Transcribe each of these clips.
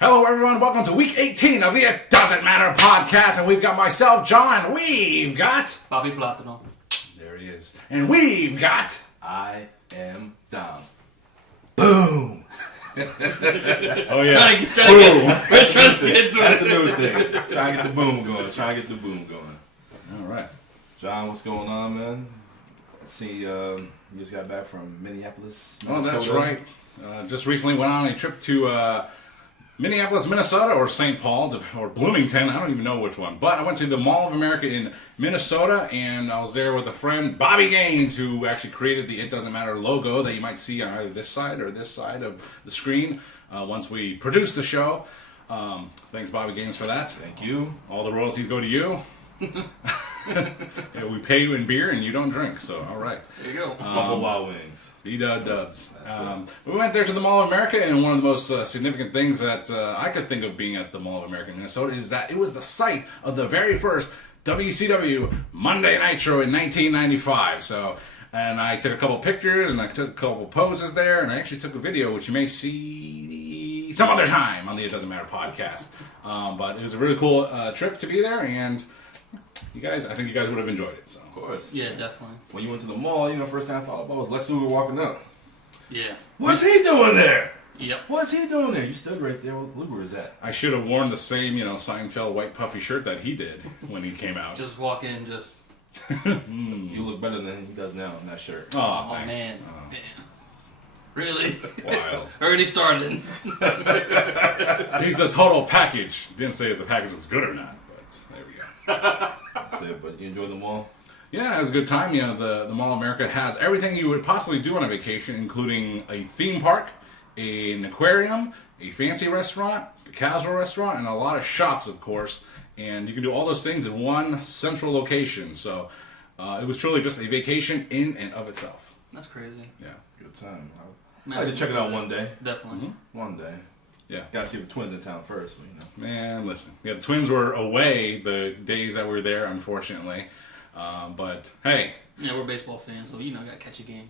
Hello, everyone. Welcome to week 18 of the It Doesn't Matter podcast. And we've got myself, John. We've got... Bobby Platano. There he is. And we've got... I am down. Boom! Oh, yeah. Trying to get to That's the new thing. Trying to get the boom going. All right. John, what's going on, man? I see you just got back from Minneapolis, Oh, Minnesota. that's right. Just recently went on a trip to Minneapolis, Minnesota, or St. Paul, or Bloomington. I don't even know which one. But I went to the Mall of America in Minnesota, and I was there with a friend, Bobby Gaines, who actually created the It Doesn't Matter logo that you might see on either this side or this side of the screen once we produce the show. Thanks, Bobby Gaines, for that. Thank you. All the royalties go to you. Yeah, we pay you in beer and you don't drink, so all right. There you go. Buffalo Wild Wings. B-dubs. We went there to the Mall of America, and one of the most significant things that I could think of being at the Mall of America in Minnesota is that it was the site of the very first WCW Monday Nitro in 1995. So, and I took a couple pictures, and I took a couple poses there, and I actually took a video, which you may see some other time on the It Doesn't Matter podcast. But it was a really cool trip to be there, and I think you guys would have enjoyed it. So. Of course. Yeah, definitely. When you went to the mall, first thing I thought about was Lex Luger walking up. Yeah. What's he doing there? Yep. What's he doing there? You stood right there. What Luger is that? I should have worn the same, Seinfeld white puffy shirt that he did when he came out. Just walk in, just... You look better than he does now in that shirt. Oh, Oh, thanks. man. Damn. Really? Wild. Already started. He's a total package. Didn't say if the package was good or not, but there we go. That's it, but you enjoyed the mall? Yeah, it was a good time. The Mall of America has everything you would possibly do on a vacation, including a theme park, an aquarium, a fancy restaurant, a casual restaurant, and a lot of shops, of course. And you can do all those things in one central location. So it was truly just a vacation in and of itself. That's crazy. Yeah. Good time. Man, I'd like to check it out one day. Definitely. One day. Yeah. Gotta see if the twins in town first, but Man, listen. Yeah, the twins were away the days that we were there, unfortunately. But hey, Yeah, we're baseball fans, so, gotta catch a game.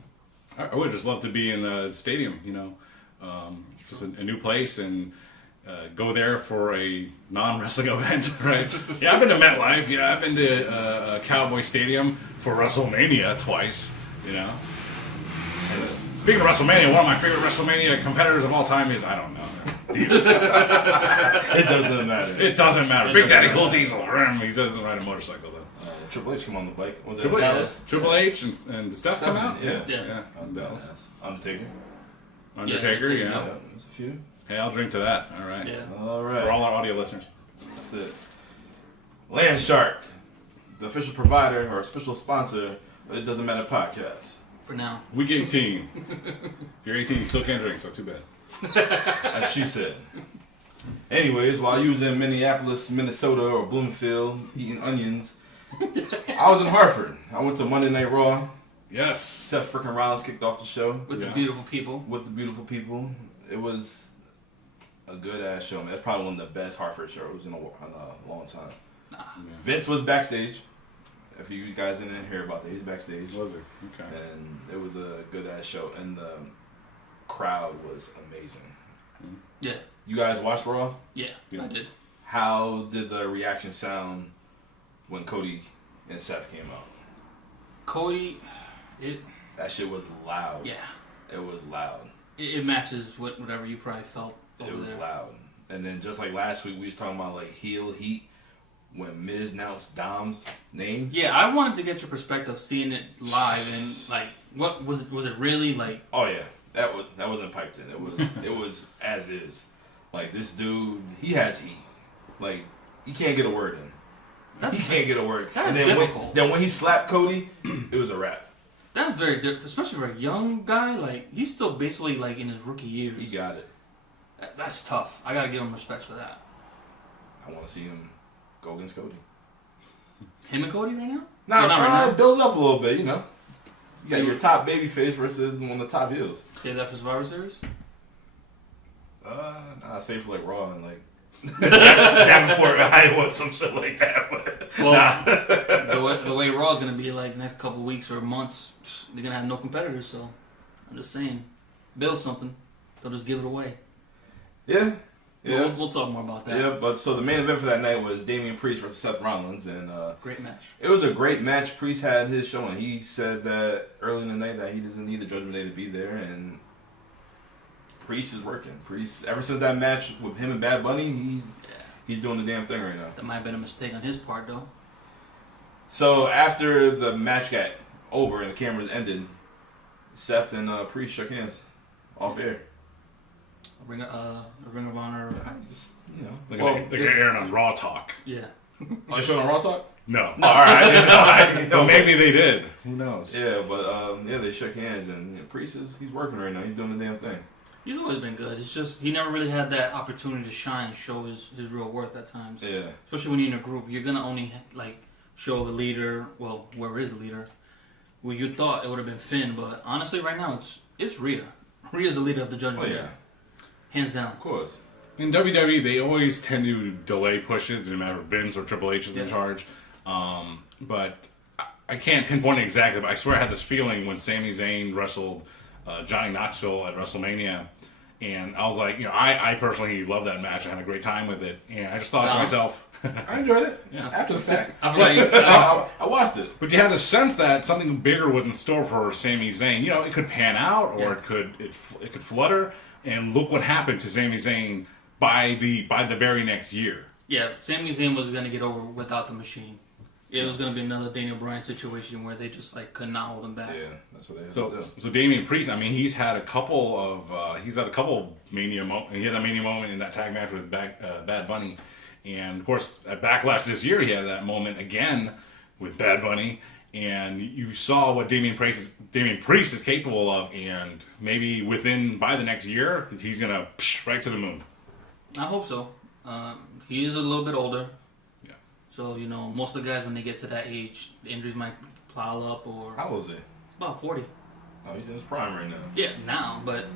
I would just love to be in the stadium, just a new place and go there for a non-wrestling event, right? Yeah, I've been to MetLife. Yeah, I've been to Cowboy Stadium for WrestleMania twice, And speaking of WrestleMania, one of my favorite WrestleMania competitors of all time is, I don't know. it doesn't matter. It doesn't matter. Big Daddy Cool Diesel. He doesn't ride a motorcycle, though. Triple H come on the bike. Was it Triple H, Dallas? Triple H and Steph come out? Yeah. Yeah. Dallas. Undertaker. Undertaker, Yeah, yeah. There's a few. Hey, I'll drink to that. All right. Yeah. All right. For all our audio listeners. That's it. Land Shark, the official provider or official sponsor of It Doesn't Matter podcast. For now. Week 18. If you're 18, you still can't drink, so too bad. As she said. Anyways, while you was in Minneapolis, Minnesota, or Bloomfield eating onions, I was in Hartford. I went to Monday Night Raw. Yes. Seth freaking Rollins kicked off the show With Yeah. the beautiful people. with the beautiful people. It was a good ass show, man. It's probably one of the best Hartford shows in a long time. Vince was backstage. If you guys didn't hear about that, he's backstage. Was it? Okay. And it was a good ass show, and the crowd was amazing. Yeah. You guys watched Raw? Yeah, Yeah. I did. How did the reaction sound when Cody and Seth came out? Cody, That shit was loud. yeah. It was loud. It matches whatever you probably felt over It was there. loud. And then just like last week, we was talking about like heel heat when Miz announced Dom's name. Yeah, I wanted to get your perspective seeing it live and like what was it really like? Oh yeah, that wasn't piped in. It was as is. Like this dude, he has heat. Like he can't get a word in. He can't get a word. That's And then difficult. when he slapped Cody, it was a wrap. That's very different, especially for a young guy. Like he's still basically like in his rookie years. He got it. That's tough. I gotta give him respect for that. I want to see him go against Cody. Him and Cody right now? Now, not right now. build up a little bit, You got your top baby face versus one of the top heels. Save that for Survivor Series. Nah, save for like Raw and like Davenport, Iowa, some shit like that. But Well, the way Raw's gonna be like next couple weeks or months, they're gonna have no competitors. So I'm just saying, build something. They'll just give it away. yeah, Yeah. We'll talk more about that. Yeah, but so the main event for that night was Damian Priest versus Seth Rollins, and Great match. it was a great match. Priest had his showing. He said that early in the night that he doesn't need the Judgment Day to be there, and Priest is working. Priest, ever since that match with him and Bad Bunny, he's doing the damn thing right now. That might have been a mistake on his part, though. So after the match got over and the cameras ended, Seth and Priest shook hands off air. A Ring of Honor. Just, you know, They're airing on Raw Talk. Yeah. Oh, you showing on Raw Talk? No. All right. I didn't know. Well, maybe they did. Who knows? Yeah, but they shook hands, and Priest he's working right now. He's doing the damn thing. He's always been good. It's just he never really had that opportunity to shine and show his real worth at times. Yeah. Especially when you're in a group, you're gonna only show the leader. Well, whoever is the leader. Well, you thought it would have been Finn, but honestly, right now it's Rhea. Rhea's the leader of the Judgment Day. Hands down. Of course. In WWE, they always tend to delay pushes, no matter if Vince or Triple H is in charge. But I can't pinpoint it exactly, but I swear I had this feeling when Sami Zayn wrestled Johnny Knoxville at WrestleMania. And I was like, I personally love that match. I had a great time with it. And I just thought to myself... I enjoyed it. Yeah. After the fact. I watched it. But you have the sense that something bigger was in store for Sami Zayn. It could pan out, or it could flutter. And look what happened to Sami Zayn by the very next year. Yeah, Sami Zayn was going to get over without the machine. It was going to be another Daniel Bryan situation where they just could not hold him back. Yeah, that's what they had So to do. Damian Priest, he's had a couple of Mania moments. He had that Mania moment in that tag match with Bad Bunny, and of course at Backlash this year he had that moment again with Bad Bunny. And you saw what Damian Priest is capable of, and maybe by the next year he's gonna right to the moon. I hope so. He is a little bit older. Yeah. So, most of the guys, when they get to that age, the injuries might pile up or... How old is he? About 40. Oh, he's in his prime right now. Yeah, now, but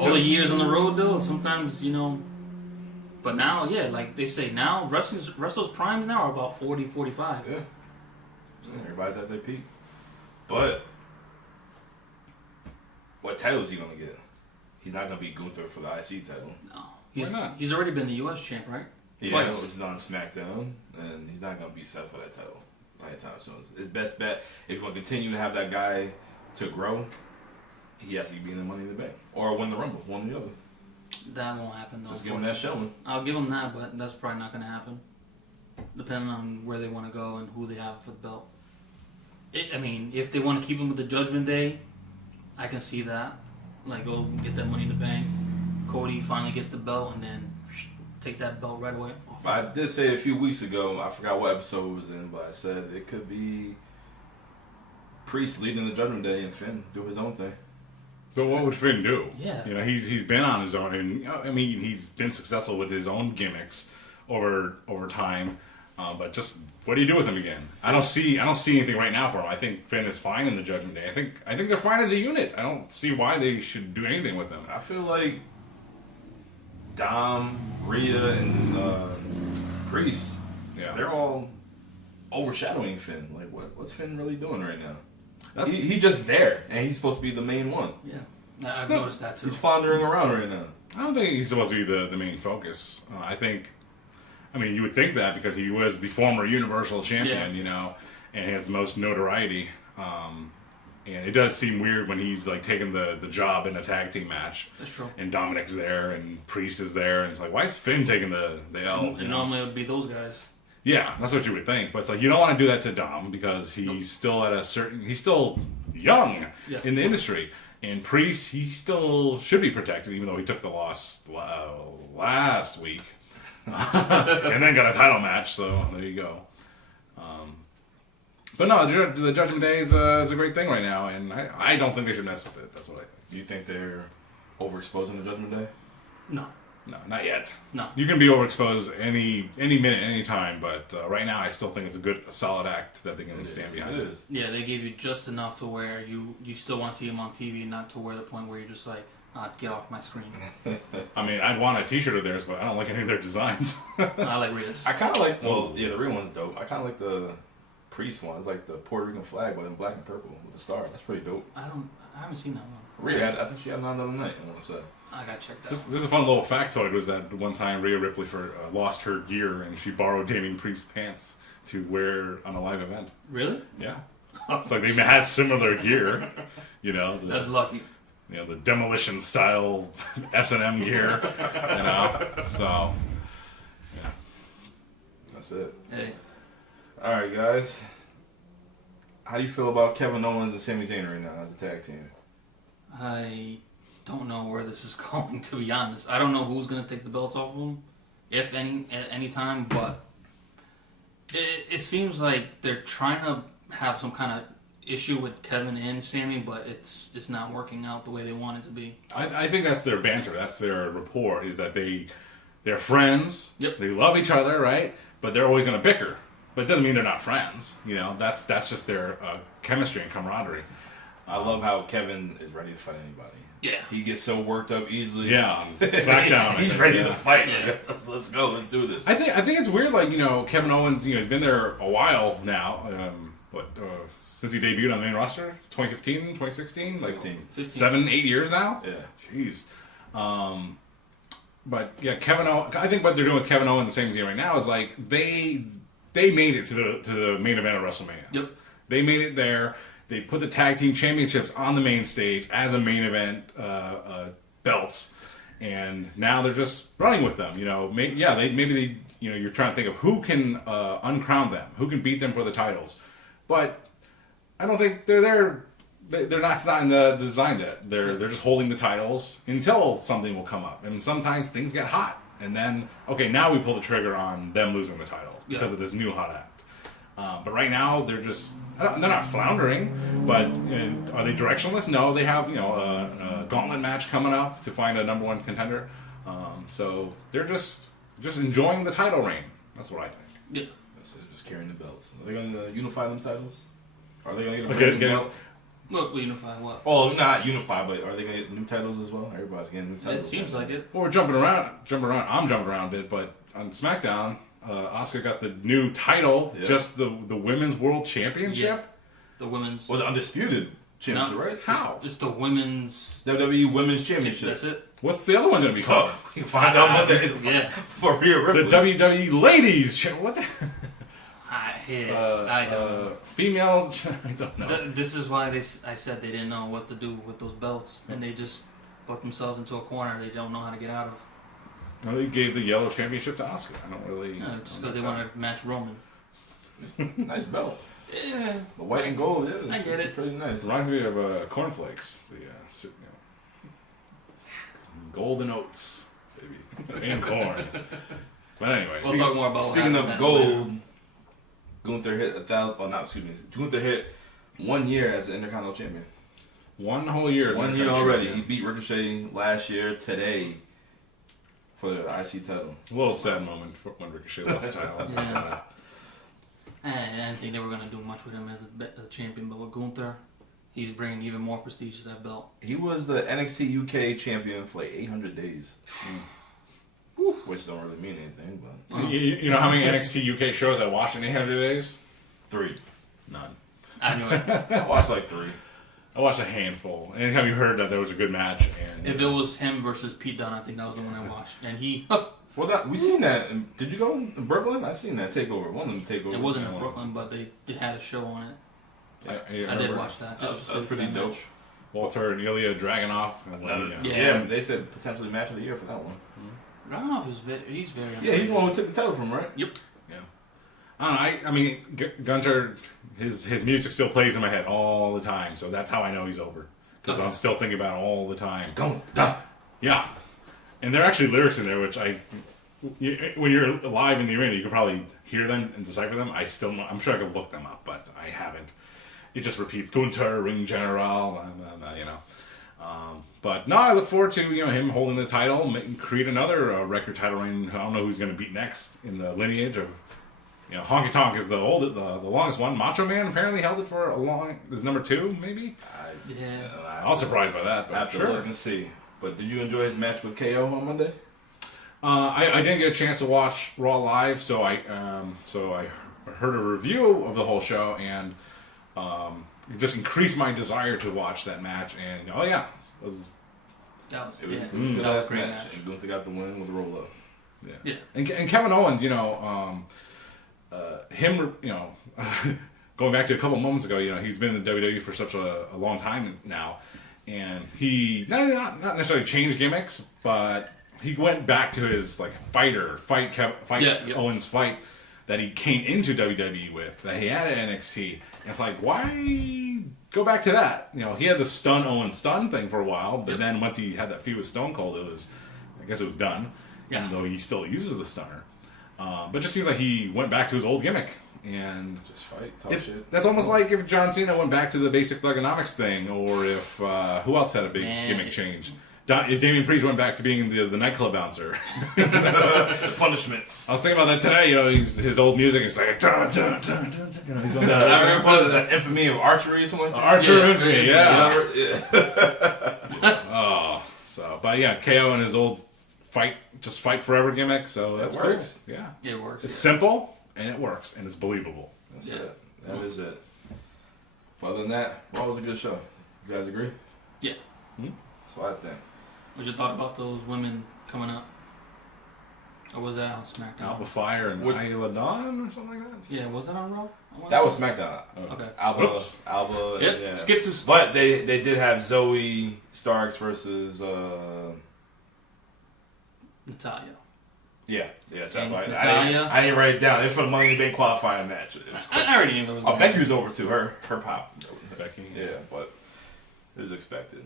all the years on the road, though, sometimes, But now, like they say, now, wrestlers' primes now are about 40, 45. Yeah. Everybody's at their peak. But what title is he going to get? He's not going to be Gunther for the IC title. No. Why not? He's already been the U.S. champ, right? Yeah, Twice. which is on SmackDown, and he's not going to be set for that title anytime soon. His best bet, if you want to continue to have that guy to grow, he has to be in the Money in the Bank. Or win the Rumble, one or the other. That won't happen, though. Just give him that showing. I'll give him that, but that's probably not going to happen. Depending on where they want to go and who they have for the belt. If they want to keep him with the Judgment Day, I can see that. Go get that Money in the Bank. Cody finally gets the belt and then take that belt right away. I did say a few weeks ago, I forgot what episode it was in, but I said it could be Priest leading the Judgment Day and Finn do his own thing. But what would Finn do? Yeah. He's been on his own, and he's been successful with his own gimmicks over time. But just what do you do with him again? I don't see anything right now for him. I think Finn is fine in the Judgment Day. I think they're fine as a unit. I don't see why they should do anything with them. I feel like Dom, Rhea, and Priest, they're all overshadowing Finn. What's Finn really doing right now? He's just there, and he's supposed to be the main one. Yeah, I've noticed that too. He's floundering around right now. I don't think he's supposed to be the main focus. You would think that because he was the former Universal Champion, and he has the most notoriety. And it does seem weird when he's taking the job in a tag team match. That's true. And Dominik's there, and Priest is there, and it's why is Finn taking the L? And normally it would be those guys. Yeah, that's what you would think. But it's you don't want to do that to Dom because he's still he's still young in the industry. And Priest, he still should be protected, even though he took the loss last week. And then got a title match, so there you go. But no, the Judgment Day is a great thing right now, and I don't think they should mess with it. That's what I think. Do you think they're overexposing the Judgment Day? No. No, not yet. No. You can be overexposed any minute, any time, but right now I still think it's a solid act that they can stand behind. It is. Yeah, they gave you just enough to where you still want to see him on TV, not to where the point where you're just get off my screen. I'd want a T-shirt of theirs, but I don't like any of their designs. I like Rhea's. I kind of like, the real one's dope. I kind of like the Priest one. It's like the Puerto Rican flag, but in black and purple with the star. That's pretty dope. I haven't seen that one. Rhea, I think she had it on the other night, I want to say. I gotta check that. This is a fun little factoid. Was that one time Rhea Ripley lost her gear and she borrowed Damian Priest's pants to wear on a live event. Really? Yeah. It's like they had similar gear. That's lucky. The demolition style S&M gear. So yeah. That's it. Hey. All right, guys. How do you feel about Kevin Owens and Sami Zayn right now as a tag team? I don't know where this is going, to be honest. I don't know who's going to take the belts off of them, if any, at any time, but it seems like they're trying to have some kind of issue with Kevin and Sami, but it's not working out the way they want it to be. I think that's their banter. That's their rapport, is that they're friends. Yep. They love each other, right? But they're always going to bicker. But it doesn't mean they're not friends. That's just their chemistry and camaraderie. I love how Kevin is ready to fight anybody. Yeah. He gets so worked up easily. Yeah, on Smackdown. He's ready to fight. Yeah. Let's go. Let's do this. I think it's weird. Like Kevin Owens. He's been there a while now. Since he debuted on the main roster, 2015, 2016, like 15. 7-8 years now. Yeah. Jeez. But yeah, Kevin Owens. I think what they're doing with Kevin Owens, the same as right now, is like they made it to the main event of WrestleMania. Yep. They made it there. They put the tag team championships on the main stage as a main event belts, and now they're just running with them. Maybe you're trying to think of who can uncrown them, who can beat them for the titles, but I don't think they're there. They're not in the design that they're just holding the titles until something will come up, and sometimes things get hot, and then now we pull the trigger on them losing the titles because of this new hot act. But right now they're not floundering. But are they directionless? No, they have a gauntlet match coming up to find a number one contender. So they're just enjoying the title reign. That's what I think. Yeah. So they're just carrying the belts. Are they going to unify them titles? Are they going to Okay, get a belt? Well, unify what? Oh, not unify, but are they going to get new titles as well? Everybody's getting new titles. It seems like it. Well, we're jumping around. I'm jumping around a bit, but on SmackDown, Asuka got the new title, just the Women's World Championship. Yeah. The women's. Well, the undisputed championship, right? How? It's the women's. WWE Women's Championship. That's it. What's the other one going to be So called? you can find out Monday. Yeah. For Rhea The Ripley. WWE Ladies What the? I don't know. Female. I don't know. This is why I said they didn't know what to do with those belts, and they just put themselves into a corner they don't know how to get out of. Well, they gave the yellow championship to Asuka. I don't really. No, just because they want to match Roman. Nice belt. Yeah. The white and gold, yeah. I get it. Pretty nice. Reminds me of cornflakes. The golden oats, baby, and corn. But anyway, We'll talk more about speaking what of happened gold, Gunther hit 1,000. Oh, not excuse me. Gunther hit 1 year as the Intercontinental Champion. 1 whole year. 1 year already. He beat Ricochet last year today for the IC title. A little sad moment when Ricochet lost the title. Yeah. I didn't think they were going to do much with him as a champion, but with Gunther, he's bringing even more prestige to that belt. He was the NXT UK champion for like 800 days. Which don't really mean anything, but... You know how many NXT UK shows I watched in 800 days? 3. None. I knew it. I watched like 3. I watched a handful. Anytime you heard that there was a good match, and If it was him versus Pete Dunne, I think that was the one I watched. And he... Well, we seen that. Did you go in Brooklyn? I seen that takeover. One of them takeovers. It wasn't in Brooklyn, but they had a show on it. I did watch that. Just That was pretty dope. match. Walter and Ilya Dragunov. Yeah, they said potentially match of the year for that one. Dragunov is he's very. Yeah, he's the one who took the title from, right? Yep. I mean, Gunter, his music still plays in my head all the time, so that's how I know he's over. Because I'm still thinking about it all the time. Gunther. Yeah. And there are actually lyrics in there, which when you're live in the arena, you can probably hear them and decipher them. I'm sure I could look them up, but I haven't. It just repeats, Gunther, Ring General, you know. But no, I look forward to him holding the title, create another record title reign. I don't know who's going to beat next in the lineage of. Honky Tonk is the longest one. Macho Man apparently held it for a long. Is number 2 maybe? I was surprised by that, but After sure. look and see. But did you enjoy his match with KO on Monday? I didn't get a chance to watch Raw live, so I heard a review of the whole show and it just increased my desire to watch that match. And it was That was It was, yeah. it was a good That was last a great match. match. And Gunther got the win with a roll up. Yeah. And Kevin Owens, him, going back to a couple moments ago, he's been in the WWE for such a long time now, and he not necessarily changed gimmicks, but he went back to his Owens fight that he came into WWE with, that he had at NXT. And it's like, why go back to that? He had the stun Owens stun thing for a while, but then once he had that feud with Stone Cold, I guess it was done. Yeah. Even though he still uses the stunner. But it just seems like he went back to his old gimmick. And just fight, talk shit. That's almost like if John Cena went back to the basic Thugonomics thing, or if, who else had a big gimmick change? If Damian Priest went back to being the nightclub bouncer. The punishments. I was thinking about that today. His old music is like, dun, dun, dun, dun, dun. He's on I remember the infamy of archery or something like that. Archer infamy, yeah. But yeah, KO and his old fight forever gimmick, so that's works. Cool. Yeah. It works. It's simple, and it works, and it's believable. That's it. That is it. But other than that, well, it was a good show. You guys agree? Yeah. That's what I think. What's your thought about those women coming up? Or was that on SmackDown? Alba Fire and Isla Dawn or something like that? Yeah, was that on Raw? That was SmackDown. Okay. Alba. Yep. Yeah. Skip to. But they did have Zoe Starks versus. Natalia. Yeah, that's why Natalia. I didn't write it down. It's for the Money in the Bank qualifying match. I already knew that was. Oh, Becky was over too. Her pop. Becky. Yeah, but it was expected.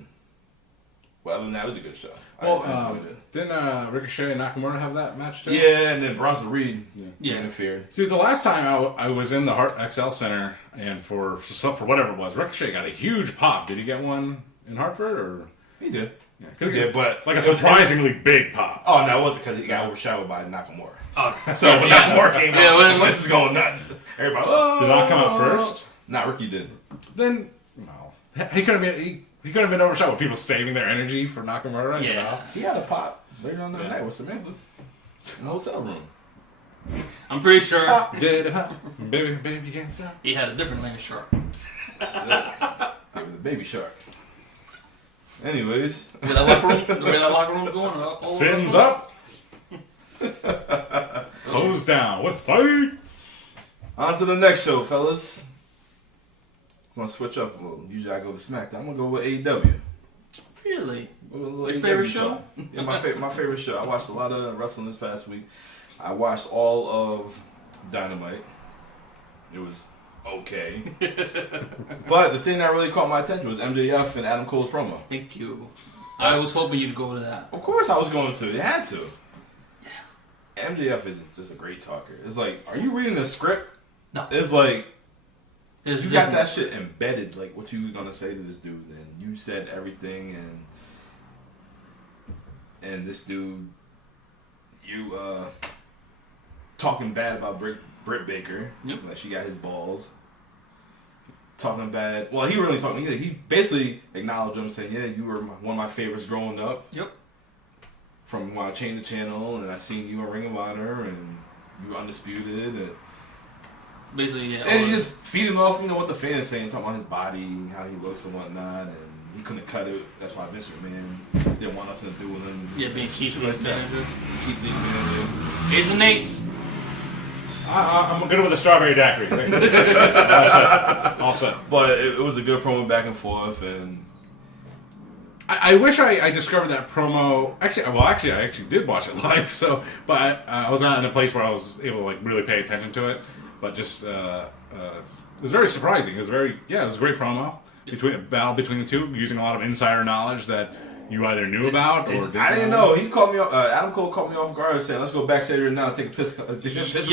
Well, other than that, it was a good show. Well, didn't Ricochet and Nakamura have that match too? Yeah, and then Bronson Reed interfered. See, the last time I was in the Hart XL Center, and for whatever it was, Ricochet got a huge pop. Did he get one in Hartford, or He did. Yeah, he did, but like a surprisingly big pop. Oh no, it wasn't because he got overshadowed by Nakamura. Oh, so when Nakamura came out, the place was going nuts. Everybody, did not come out first? Nah, Ricky did. Then no, he could have been. He could have been overshadowed with people saving their energy for Nakamura. Yeah, he had a pop later on that night with Samantha in the hotel room. I'm pretty sure. Did it pop? Baby can't stop. He had a different lane shark. That's it. Give it the baby shark. Anyways, the way that locker room's going, fins up, hose down. What's sight? On to the next show, fellas. I'm gonna switch up a little. Usually I go to SmackDown. I'm gonna go with AEW. Really? Your favorite show? Yeah, my favorite show. I watched a lot of wrestling this past week. I watched all of Dynamite. It was okay. But the thing that really caught my attention was MJF and Adam Cole's promo. Thank you. I was hoping you'd go to that. Of course I was going to. It had to. Yeah. MJF is just a great talker. It's like, are you reading the script? No. It's like, you got that shit embedded, like what you were going to say to this dude, and you said everything, and this dude, you talking bad about Britt Baker, like she got his balls. Talking bad. Well, he really talking. He basically acknowledged him, saying, "Yeah, you were one of my favorites growing up. Yep. From when I changed the channel, and I seen you on Ring of Honor, and you were undisputed." And basically, yeah. And he just feeding off, what the fans saying, talking about his body, how he looks and whatnot, and he couldn't cut it. That's why Vince McMahon didn't want nothing to do with him. Yeah, being Keith Lee's manager. Keith Lee's manager. Ace and Nate's. I'm good with the strawberry daiquiri. All set. But it was a good promo back and forth, and I wish I discovered that promo. Actually, I actually did watch it live. So, but I was not in a place where I was able to really pay attention to it. But just it was very surprising. It was it was a great promo between the two, using a lot of insider knowledge that you either knew about or didn't. I didn't know. He called me. Adam Cole called me off guard, saying, "Let's go backstage right now and take a piss." Yo,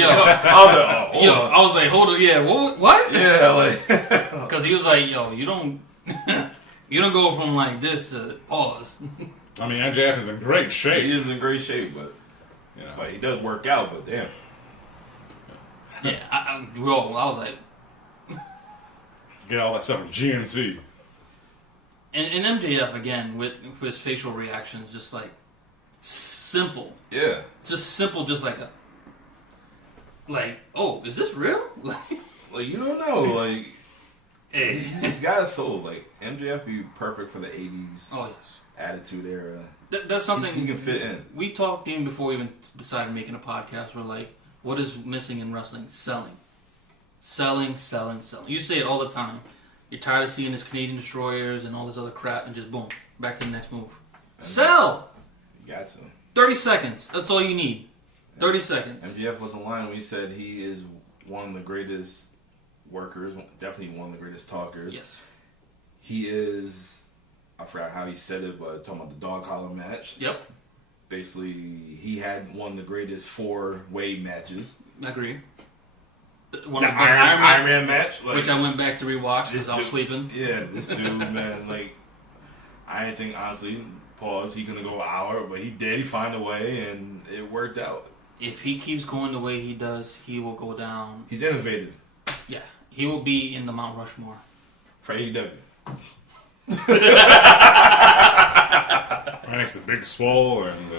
I was like, hold on, yeah, what? Yeah, like because he was like, yo, you don't go from like this to pause. I mean, MJF is in great shape. He is in great shape, but but he does work out. But damn. Yeah, I was like, get all that stuff from GNC. And MJF again with his facial reactions, just like simple. Yeah. Just simple, just like oh, is this real? Like you don't know, like hey, these guys so like MJF be perfect for the 80s. Oh yes. attitude era. That's something he can fit in. We talked even before we even decided making a podcast. We're like, what is missing in wrestling? Selling. You say it all the time. You're tired of seeing this Canadian destroyers and all this other crap, and just boom, back to the next move. Sell. You got to. 30 seconds. That's all you need. 30 seconds. MJF wasn't lying when he said he is one of the greatest workers, definitely one of the greatest talkers. Yes. He is, I forgot how he said it, but talking about the dog collar match. Yep. Basically, he had one of the greatest 4-way matches. I agree. One of the best Iron Man match. Like, which I went back to rewatch because I was sleeping. Yeah, this dude, man, like, I didn't think, honestly, he gonna go an hour, but he did. He found a way, and it worked out. If he keeps going the way he does, he will go down. He's innovative. Yeah, he will be in the Mount Rushmore. For AEW. Right next to Big Swole and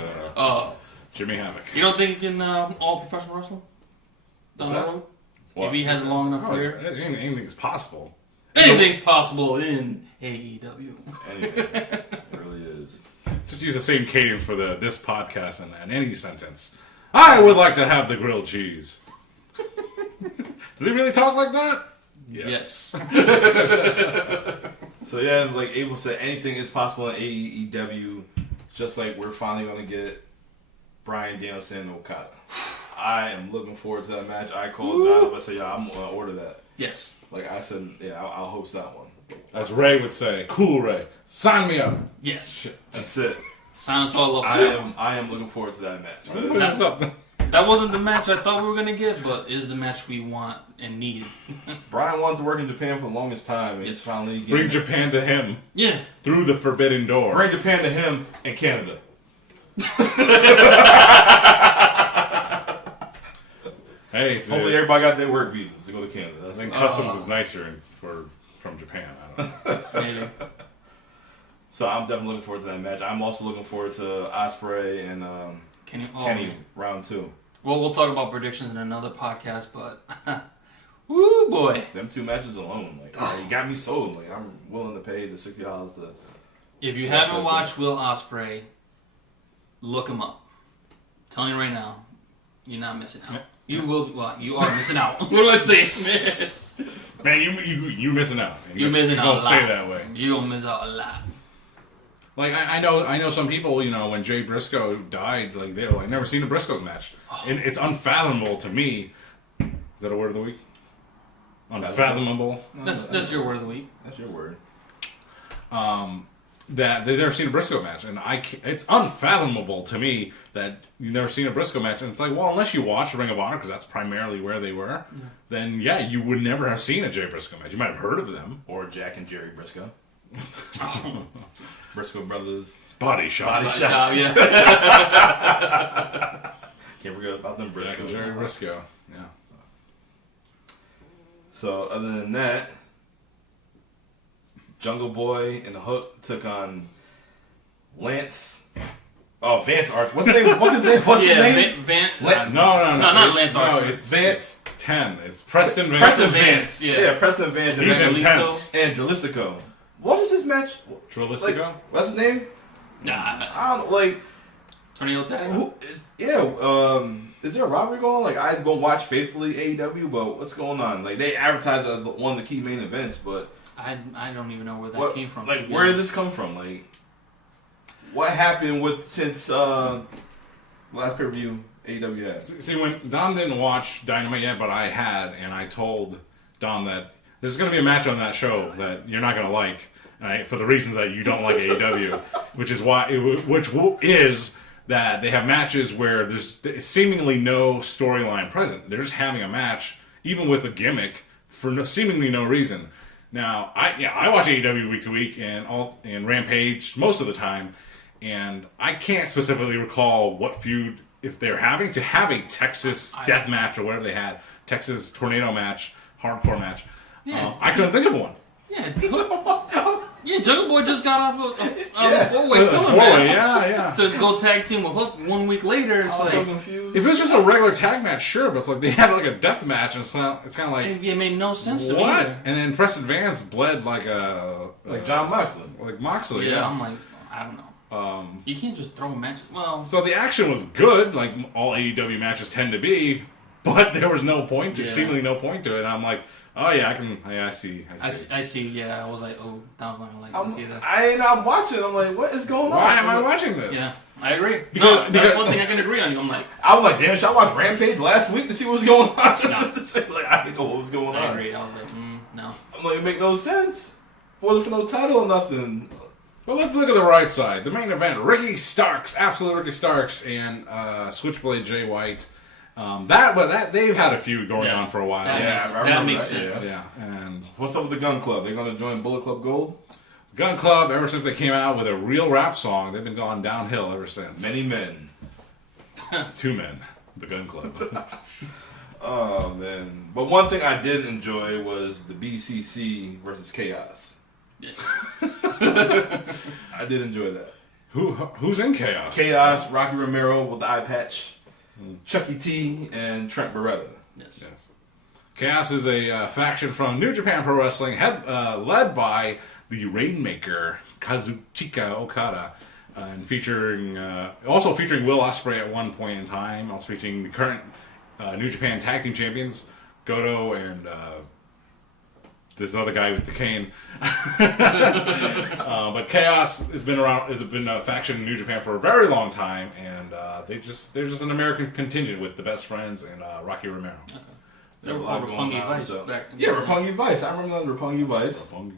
Jimmy Havoc. You don't think he can all professional wrestling? Down the road? If he has a long enough career? Anything's possible. Anything's possible in AEW. Anything. It really is. Just use the same cadence for this podcast and any sentence. I would like to have the grilled cheese. Does he really talk like that? Yes. So yeah, like Abel said, anything is possible in AEW. Just like we're finally going to get Bryan Danielson and Okada. I am looking forward to that match. I called John up. I said, "Yeah, I'm going to order that." Yes. Like I said, yeah, I'll host that one. As Ray would say, "Cool Ray, sign me up." Yes. That's it. Sign us all up. I am looking forward to that match. That's something. That wasn't the match I thought we were going to get, but is the match we want and need. Brian wanted to work in Japan for the longest time, and he's finally getting Bring Japan to him. Yeah. Through the forbidden door. Bring Japan to him and Canada. Hey, hopefully everybody got their work visas to go to Canada. I think customs is nicer from Japan. I don't know. Maybe. So I'm definitely looking forward to that match. I'm also looking forward to Ospreay and Kenny round 2. Well, we'll talk about predictions in another podcast, but woo boy, them 2 matches alone, like you got me sold. Like I'm willing to pay the $60 to. If you haven't watched Will Ospreay, look him up. I'm telling you right now, you're not missing out. You will. Well, you are missing out. What do I say, man? You missing out. You're missing out a lot. Stay that way. You'll miss out a lot. Like I know some people, when Jay Briscoe died, like they were like, never seen a Briscoes match. And it's unfathomable to me. Is that a word of the week? Unfathomable. That's your word of the week. That's your word. That they've never seen a Briscoe match, and it's unfathomable to me that you've never seen a Briscoe match. And it's like, well, unless you watch Ring of Honor, because that's primarily where they were, then yeah, you would never have seen a Jay Briscoe match. You might have heard of them, or Jack and Jerry Briscoe. Briscoe Brothers Body Shop. Yeah. Can't forget about them Briscoe. Jack and Jerry Briscoe. Yeah. So other than that, Jungle Boy and the Hook took on Lance. Oh, Vance Archer. What's his name? What's his name? No, not Lance Archer. No, it's Vance. 10. It's Preston Vance. Preston Vance. Yeah, Preston Vance. He's intense. And Dralistico. What is this match? Dralistico? Like, what's his name? Nah. I don't know, like. Tornado Tag? Is there a robbery going on? Like, I don't watch faithfully AEW, but what's going on? Like, they advertise it as one of the key main events, but. I don't even know where that came from. Like, where did this come from? Like, what happened since last pay-per-view AEW had? See, when Dom didn't watch Dynamite yet, but I had, and I told Dom that there's going to be a match on that show that you're not going to like, right, for the reasons that you don't like AEW, which is that they have matches where there's seemingly no storyline present. They're just having a match, even with a gimmick, for seemingly no reason. Now, I watch AEW week to week and Rampage most of the time, and I can't specifically recall what feud if they're having to have a Texas death match or whatever they had, Texas tornado match, hardcore match. Yeah. I couldn't think of one. Yeah, Jungle Boy just got off a four-way match. Yeah. To go tag team with Hook 1 week later. It's like, so confused. If it was just a regular tag match, sure, but it's like they had like a death match, and it's kind of like it made no sense to me. What? Either. And then Preston Vance bled like John Moxley. Like Moxley. Yeah, I'm like, I don't know. You can't just throw matches. Well, So the action was good, like all AEW matches tend to be, but there was no point to seemingly no point to it. And I'm like, oh yeah, I see. I see. Yeah, I was like, oh, that was like to see that. I'm watching. I'm like, what is going on? Why am I watching this? Yeah, I agree. Because That's one thing I can agree on. I'm like, damn, should I watch Rampage last week to see what was going on? Like, I didn't know what was going on. I agree. I was like, no. I'm like, it make no sense. Wasn't for no title or nothing. Well, let's look at the right side. The main event: Ricky Starks, absolute Ricky Starks, and Switchblade Jay White. That they've had a feud going on for a while. That makes sense. Yeah. And what's up with the Gun Club? They're going to join Bullet Club Gold? Gun Club, ever since they came out with a real rap song, they've been going downhill ever since. Many men. 2 men. The Gun Club. Oh, man. But one thing I did enjoy was the BCC versus Chaos. Yeah. I did enjoy that. Who's in Chaos? Chaos, Rocky Romero with the eye patch, Chucky T, and Trent Beretta. Yes. Chaos is a faction from New Japan Pro Wrestling, led by the Rainmaker Kazuchika Okada, and also featuring Will Ospreay at one point in time. Also featuring the current New Japan Tag Team Champions Goto and this other guy with the cane. But Chaos has been a faction in New Japan for a very long time, and they're just an American contingent with the Best Friends and Rocky Romero. Okay. They were called Roppongi Vice. Roppongi Vice. I remember Roppongi Vice. Roppongi.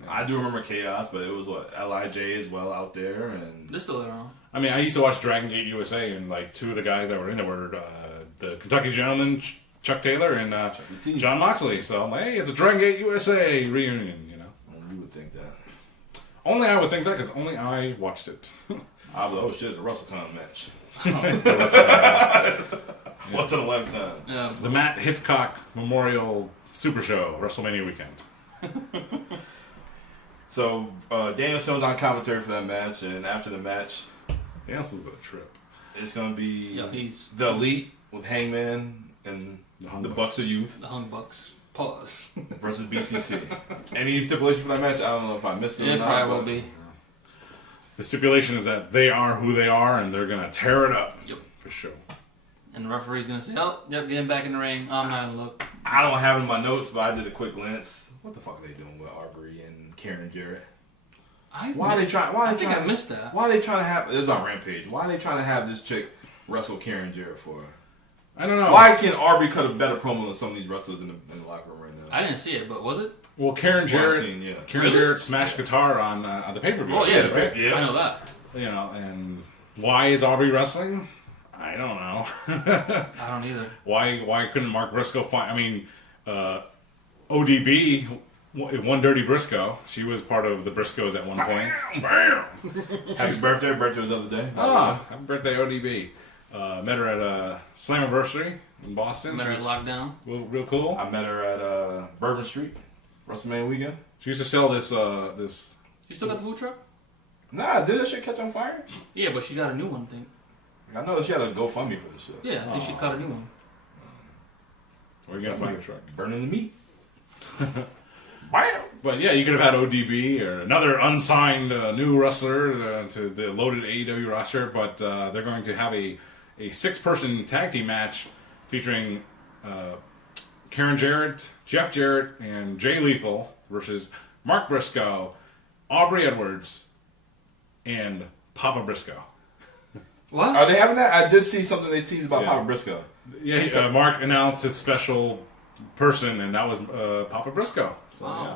Yeah. I do remember Chaos, but it was LIJ as well out there, and they're still around. I mean, I used to watch Dragon Gate USA, and like 2 of the guys that were in there were the Kentucky Gentleman, Chuck Taylor, and John Moxley. So I'm like, hey, it's a Dragon Gate USA reunion, you know. You would think that. Only I would think that because only I watched it. I was oh shit, it's a WrestleCon match. Once in a lifetime. Yeah, the Matt Hitchcock Memorial Super Show, WrestleMania weekend. So Danielson was on commentary for that match, and after the match, Danielson's a trip. It's gonna be he's the Elite with Hangman and the Bucks of Youth. The Hung Bucks. Pause. Versus BCC. Any stipulation for that match? I don't know if I missed it or not. It probably will be. The stipulation is that they are who they are, and they're gonna tear it up. Yep. For sure. And the referee's gonna say, "Oh, yep, getting back in the ring." I'm not gonna look. I don't have it in my notes, but I did a quick glance. What the fuck are they doing with Aubrey and Karen Jarrett? Why are they trying? I think I missed that. Why are they trying to have? It was on Rampage. Why are they trying to have this chick wrestle Karen Jarrett for? I don't know. Why can Aubrey cut a better promo than some of these wrestlers in the locker room right now? I didn't see it, but was it? Well, Karen Jarrett. Karen Jarrett smashed guitar on the pay-per-view. Oh yeah, right? Yeah. I know that. You know, and why is Aubrey wrestling? I don't know. I don't either. Why couldn't Mark Briscoe find? I mean, ODB, One Dirty Briscoe. She was part of the Briscoes at one point. Bam! Happy birthday! Her birthday was the other day. Happy birthday, ODB. Met her at Slammiversary in Boston. Met her at Lockdown. Real cool. I met her at Bourbon Street, WrestleMania weekend. She used to sell this. You still got the food truck? Nah, did that shit catch on fire? Yeah, but she got a new one, I think. I know that she had a GoFundMe for this shit. Yeah, I think she got a new one. Where are you gonna find the truck? Burning the meat. Bam! But yeah, you could have had ODB or another unsigned new wrestler to the loaded AEW roster. But they're going to have a 6-person tag team match featuring Karen Jarrett, Jeff Jarrett, and Jay Lethal versus Mark Briscoe, Aubrey Edwards, and Papa Briscoe. What? Are they having that? I did see something they teased about Papa Briscoe. Yeah, Mark announced his special person, and that was Papa Briscoe. So yeah,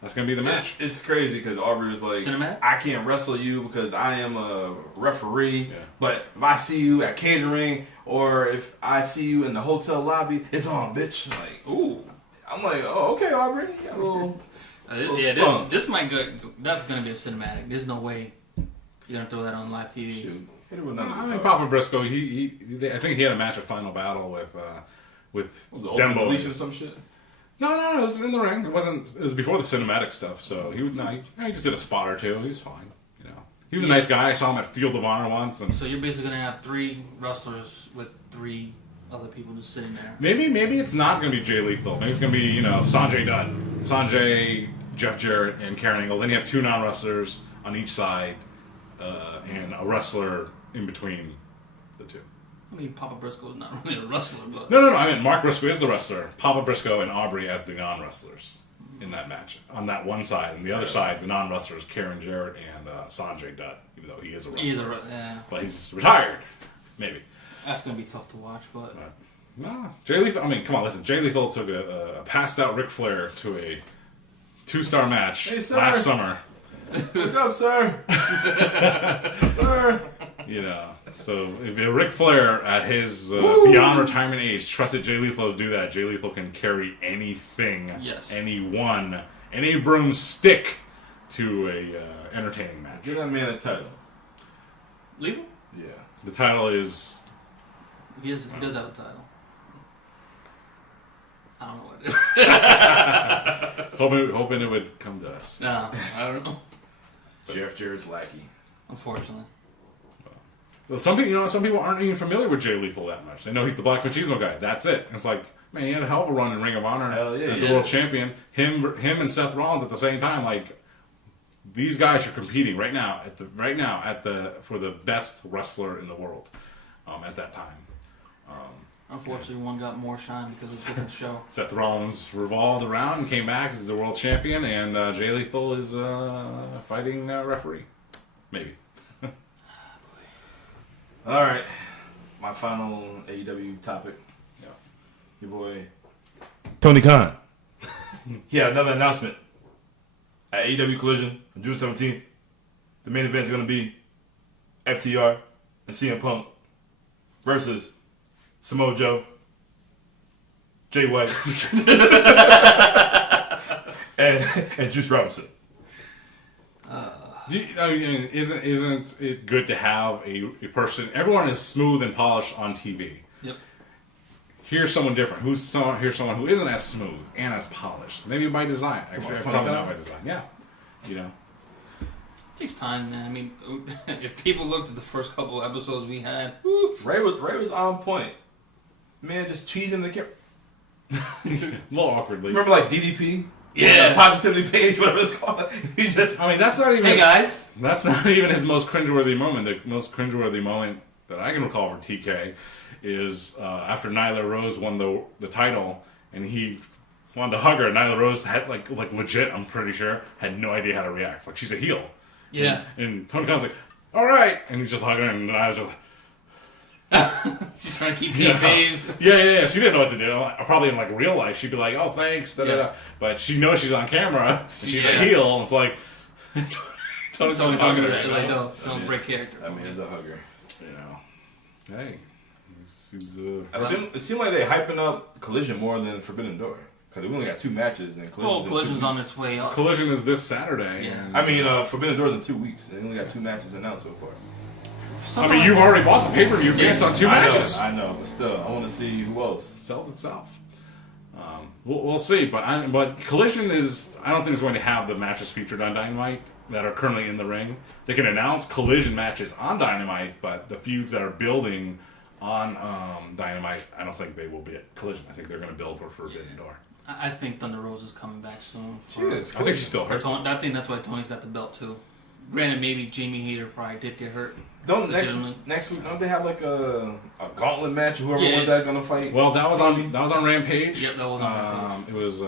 that's gonna be the match. It's crazy because Aubrey was like, Cinematic? I can't wrestle you because I am a referee. Yeah. But if I see you at catering or if I see you in the hotel lobby, it's on, bitch. Like, ooh. I'm like, oh, okay, Aubrey. You got a little this might go. That's gonna be a cinematic. There's no way you're gonna throw that on live TV. Shoot. I mean, Papa Briscoe. I think he had a match at Final Battle with Dembo. Deletion or some shit. No, it was in the ring. It wasn't. It was before the cinematic stuff. So he just did a spot or two. He was fine. You know, he was a nice guy. I saw him at Field of Honor once. And so you're basically gonna have 3 wrestlers with 3 other people just sitting there. Maybe it's not gonna be Jay Lethal. Maybe it's gonna be Sanjay Dutt, Sanjay, Jeff Jarrett, and Karen Angle. Then you have 2 non-wrestlers on each side. and a wrestler in between the two. I mean, Papa Briscoe is not really a wrestler, but... No. I mean, Mark Briscoe is the wrestler. Papa Briscoe and Aubrey as the non-wrestlers in that match. On that one side. And the other side, the non-wrestlers, Karen Jarrett and Sanjay Dutt, even though he is a wrestler. But he's retired. Maybe. That's going to be tough to watch, but... No. Jey Lethal, I mean, come on, listen. Jey Lethal took a passed-out Ric Flair to a 2-star match last summer. What's up, sir? Sir. You know, so if Ric Flair at his beyond retirement age trusted Jey Lethal to do that, Jey Lethal can carry anything, any broomstick to a entertaining match. Give that man a title. Lethal? Yeah. The title is... He does have a title. I don't know what it is. hoping it would come to us. No, I don't know. Jeff Jarrett's lackey. Unfortunately. Well, some people aren't even familiar with Jey Lethal that much. They know he's the Black Machismo guy. That's it. And it's like, man, he had a hell of a run in Ring of Honor as the world champion. Him and Seth Rollins at the same time. Like, these guys are competing right now for the best wrestler in the world at that time. Unfortunately, one got more shine because it's a different show. Seth Rollins revolved around and came back as the world champion, and Jey Lethal is fighting referee. Maybe. All right. My final AEW topic. Yeah. Your boy, Tony Khan. He had another announcement at AEW Collision on June 17th. The main event is going to be FTR and CM Punk versus Samoa Joe, Jay White, and Juice Robinson. Isn't it good to have a person? Everyone is smooth and polished on TV. Yep. Here's someone different. Here's someone who isn't as smooth and as polished. Maybe by design. Actually, probably not by design. Yeah. You know. It takes time, man. I mean, if people looked at the first couple of episodes we had, Ray was on point. Man, just cheesing the camera. A little awkwardly. Remember, like DDP? Yeah. Positivity page, whatever it's called. He just. I mean, that's not even. Hey guys. That's not even his most cringeworthy moment. The most cringeworthy moment that I can recall for TK is after Nyla Rose won the title, and he wanted to hug her. Nyla Rose had like legit, I'm pretty sure, had no idea how to react. Like, she's a heel. Yeah. And Tony Khan's like, all right, and he's just hugging her, and I was just. She's trying to keep kayfabe. Yeah. She didn't know what to do. Probably in like real life, she'd be like, "Oh, thanks." Da. But she knows she's on camera. And she's a heel. And it's like Tony's hugging her. Like, don't break character. I mean, he's a hugger. You know, hey, it seemed like they're hyping up Collision more than Forbidden Door because we only got 2 matches and Collision's on its way up. Collision is this Saturday. Yeah. And, I mean, Forbidden Door's in 2 weeks. They only got 2 matches announced so far. I mean, you've already bought the pay-per-view based on 2 matches. I know, but still, I want to see who else. It sells itself. We'll see, but Collision is. I don't think it's going to have the matches featured on Dynamite that are currently in the ring. They can announce Collision matches on Dynamite, but the feuds that are building on Dynamite, I don't think they will be at Collision. I think they're going to build for Forbidden Door. I think Thunder Rose is coming back soon. She is. I think she's still hurt. I think that's why Tony's got the belt too. Granted, maybe Jamie Hayter probably did get hurt. Next week don't they have like a gauntlet match? Whoever was that gonna fight? Well, that was on Rampage. Yep, that was on Rampage. It was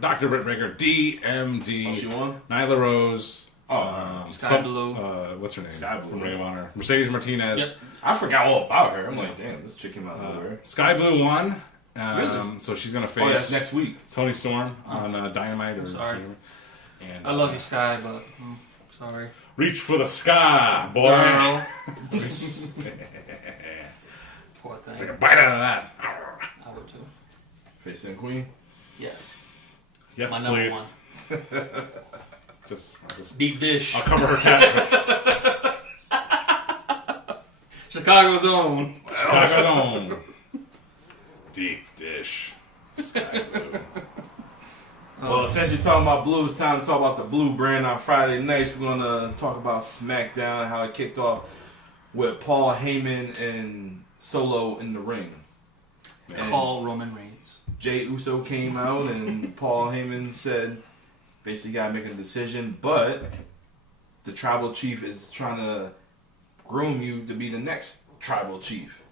Dr. Britt Baker, DMD. Oh, she won? Nyla Rose. Sky Blue. What's her name? Sky Blue. From Ring of Honor. Mercedes Martinez. Yep. I forgot all about her. I'm like, damn, this chick came out of nowhere. Sky Blue won. Really? So she's gonna face. Oh, that's next week. Tony Storm on Dynamite. I'm sorry. And, I love you, Sky, but sorry. Reach for the sky, boy. Girl. Poor thing. Take a bite out of that. I would too. Face and Queen. Yes. Yep, My number please. 1. Just Deep dish. I'll cover her tab. Chicago's own. Chicago's own. Deep dish. Sky Blue. Well, since you're talking about blue, it's time to talk about the blue brand on Friday nights. We're going to talk about Smackdown, how it kicked off with Paul Heyman and Solo in the ring. Call Roman Reigns. Jey Uso came out and Paul Heyman said, basically, you got to make a decision, but the tribal chief is trying to groom you to be the next tribal chief.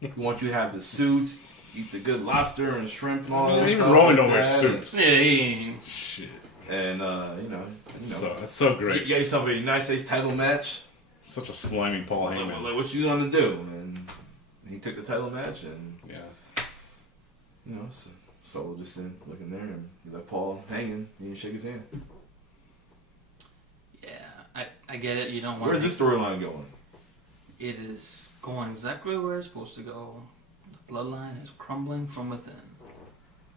He wants you to have the suits, eat the good lobster and shrimp and all that Even stuff. Roman like don't wear that. Yeah, suits. he ain't. Shit. And, That's so great. you got yourself a United States title match. Such a slimy Paul Heyman. Like, what you gonna do? And he took the title match, and Yeah. Solo just looking there, and he left Paul hanging. He didn't shake his hand. Yeah, I get it. You don't want. Where's this storyline going? It is going exactly where it's supposed to go. The bloodline is crumbling from within.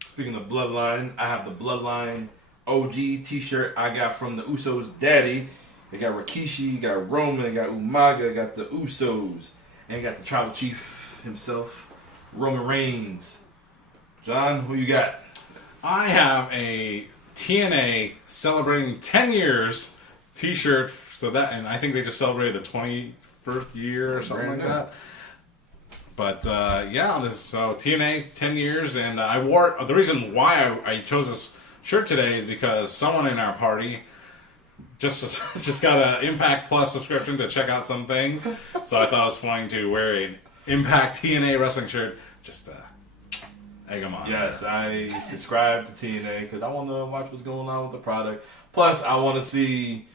Speaking of Bloodline, I have the Bloodline OG T-shirt I got from the Usos' daddy. They got Rikishi, got Roman, got Umaga, got the Usos, and got the Tribal Chief himself, Roman Reigns. John, who you got? I have a TNA celebrating 10 years T-shirt. And I think they just celebrated the 21st year or something like that. But so TNA 10 years, and I wore it. The reason why I chose this shirt today is because someone in our party just got an Impact Plus subscription to check out some things. So I thought it was funny to wear an Impact TNA wrestling shirt just to egg them on. Yes, I subscribe to TNA because I want to watch what's going on with the product. Plus, I want to see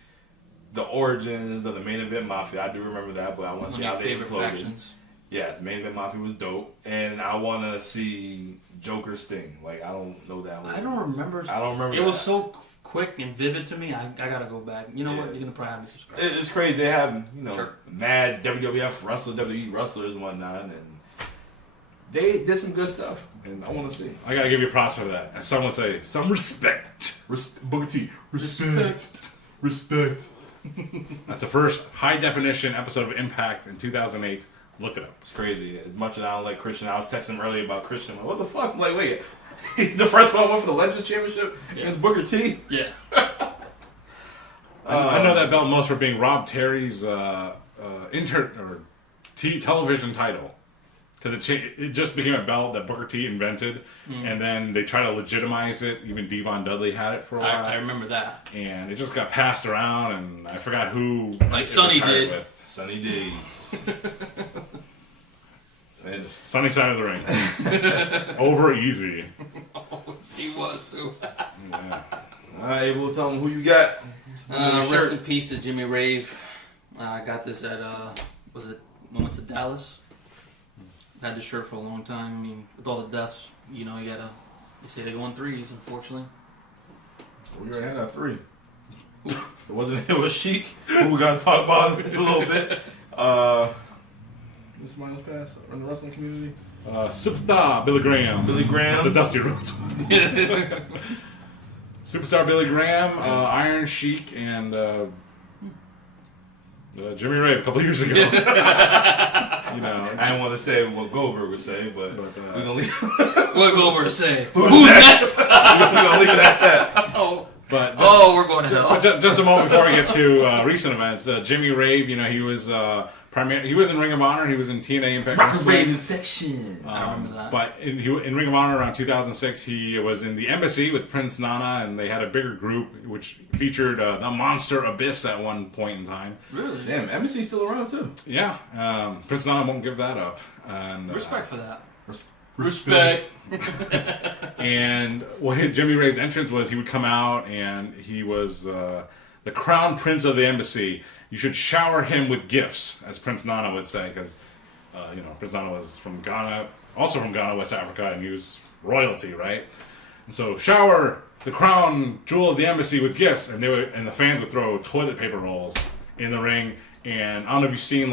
the origins of the Main Event Mafia. I do remember that, but I want to see how they favorite imploded. factions. Yeah, Main Event Mafia was dope, and I want to see Joker Sting. Like, I don't know that one. I don't remember. It was so quick and vivid to me. I gotta go back. You know what? You're gonna probably have me subscribe. It's crazy. They have Sure. mad WWF wrestlers, WWE wrestlers, and whatnot, and they did some good stuff, and I want to see. I gotta give you props for that. As someone say, some respect. Booker T, respect. That's the first high definition episode of Impact in 2008. Look it up. It's crazy. As much as I don't like Christian, I was texting him earlier about Christian. Like, what the fuck? I'm like, wait, the first one went for the Legends Championship against Booker T. Yeah. I know that belt most for being Rob Terry's television title, because it just became a belt that Booker T invented, and then they tried to legitimize it. Even Devon Dudley had it for a while. I remember that. And it just got passed around, and I forgot who. Like Sonny did. With. Sunny days. Sunny side of the ring. Over easy. He was too. Yeah. All right, Abel, tell them who you got. Rest in peace to Jimmy Rave. I got this at Moments of Dallas. Had this shirt for a long time. I mean, with all the deaths, they say they go in threes, unfortunately. We already had that 3. It was Sheik, who we're gonna talk about in a little bit. This Miles Pass in the wrestling community. Superstar Billy Graham. That's a Dusty Rhodes one. Superstar Billy Graham, Iron Sheik, and Jimmy Rave a couple years ago. I didn't want to say what Goldberg would say, but we're gonna leave. What Goldberg say? Who's next? We're gonna leave it at that. We're going to hell. Just a moment before we get to recent events. Jimmy Rave, he was he was in Ring of Honor. He was in TNA Impact Wrestling. Rave Infection. I remember that. But in Ring of Honor around 2006, he was in the Embassy with Prince Nana, and they had a bigger group which featured the Monster Abyss at one point in time. Really? Damn, Embassy's still around too. Yeah, Prince Nana won't give that up. And, Respect for that. Respect. And Jimmy Rave's entrance was he would come out and he was the crown prince of the embassy. You should shower him with gifts, as Prince Nana would say, because Prince Nana was from Ghana, also from Ghana, West Africa, and he was royalty, right? And so shower the crown jewel of the embassy with gifts, and the fans would throw toilet paper rolls in the ring. And I don't know if you've seen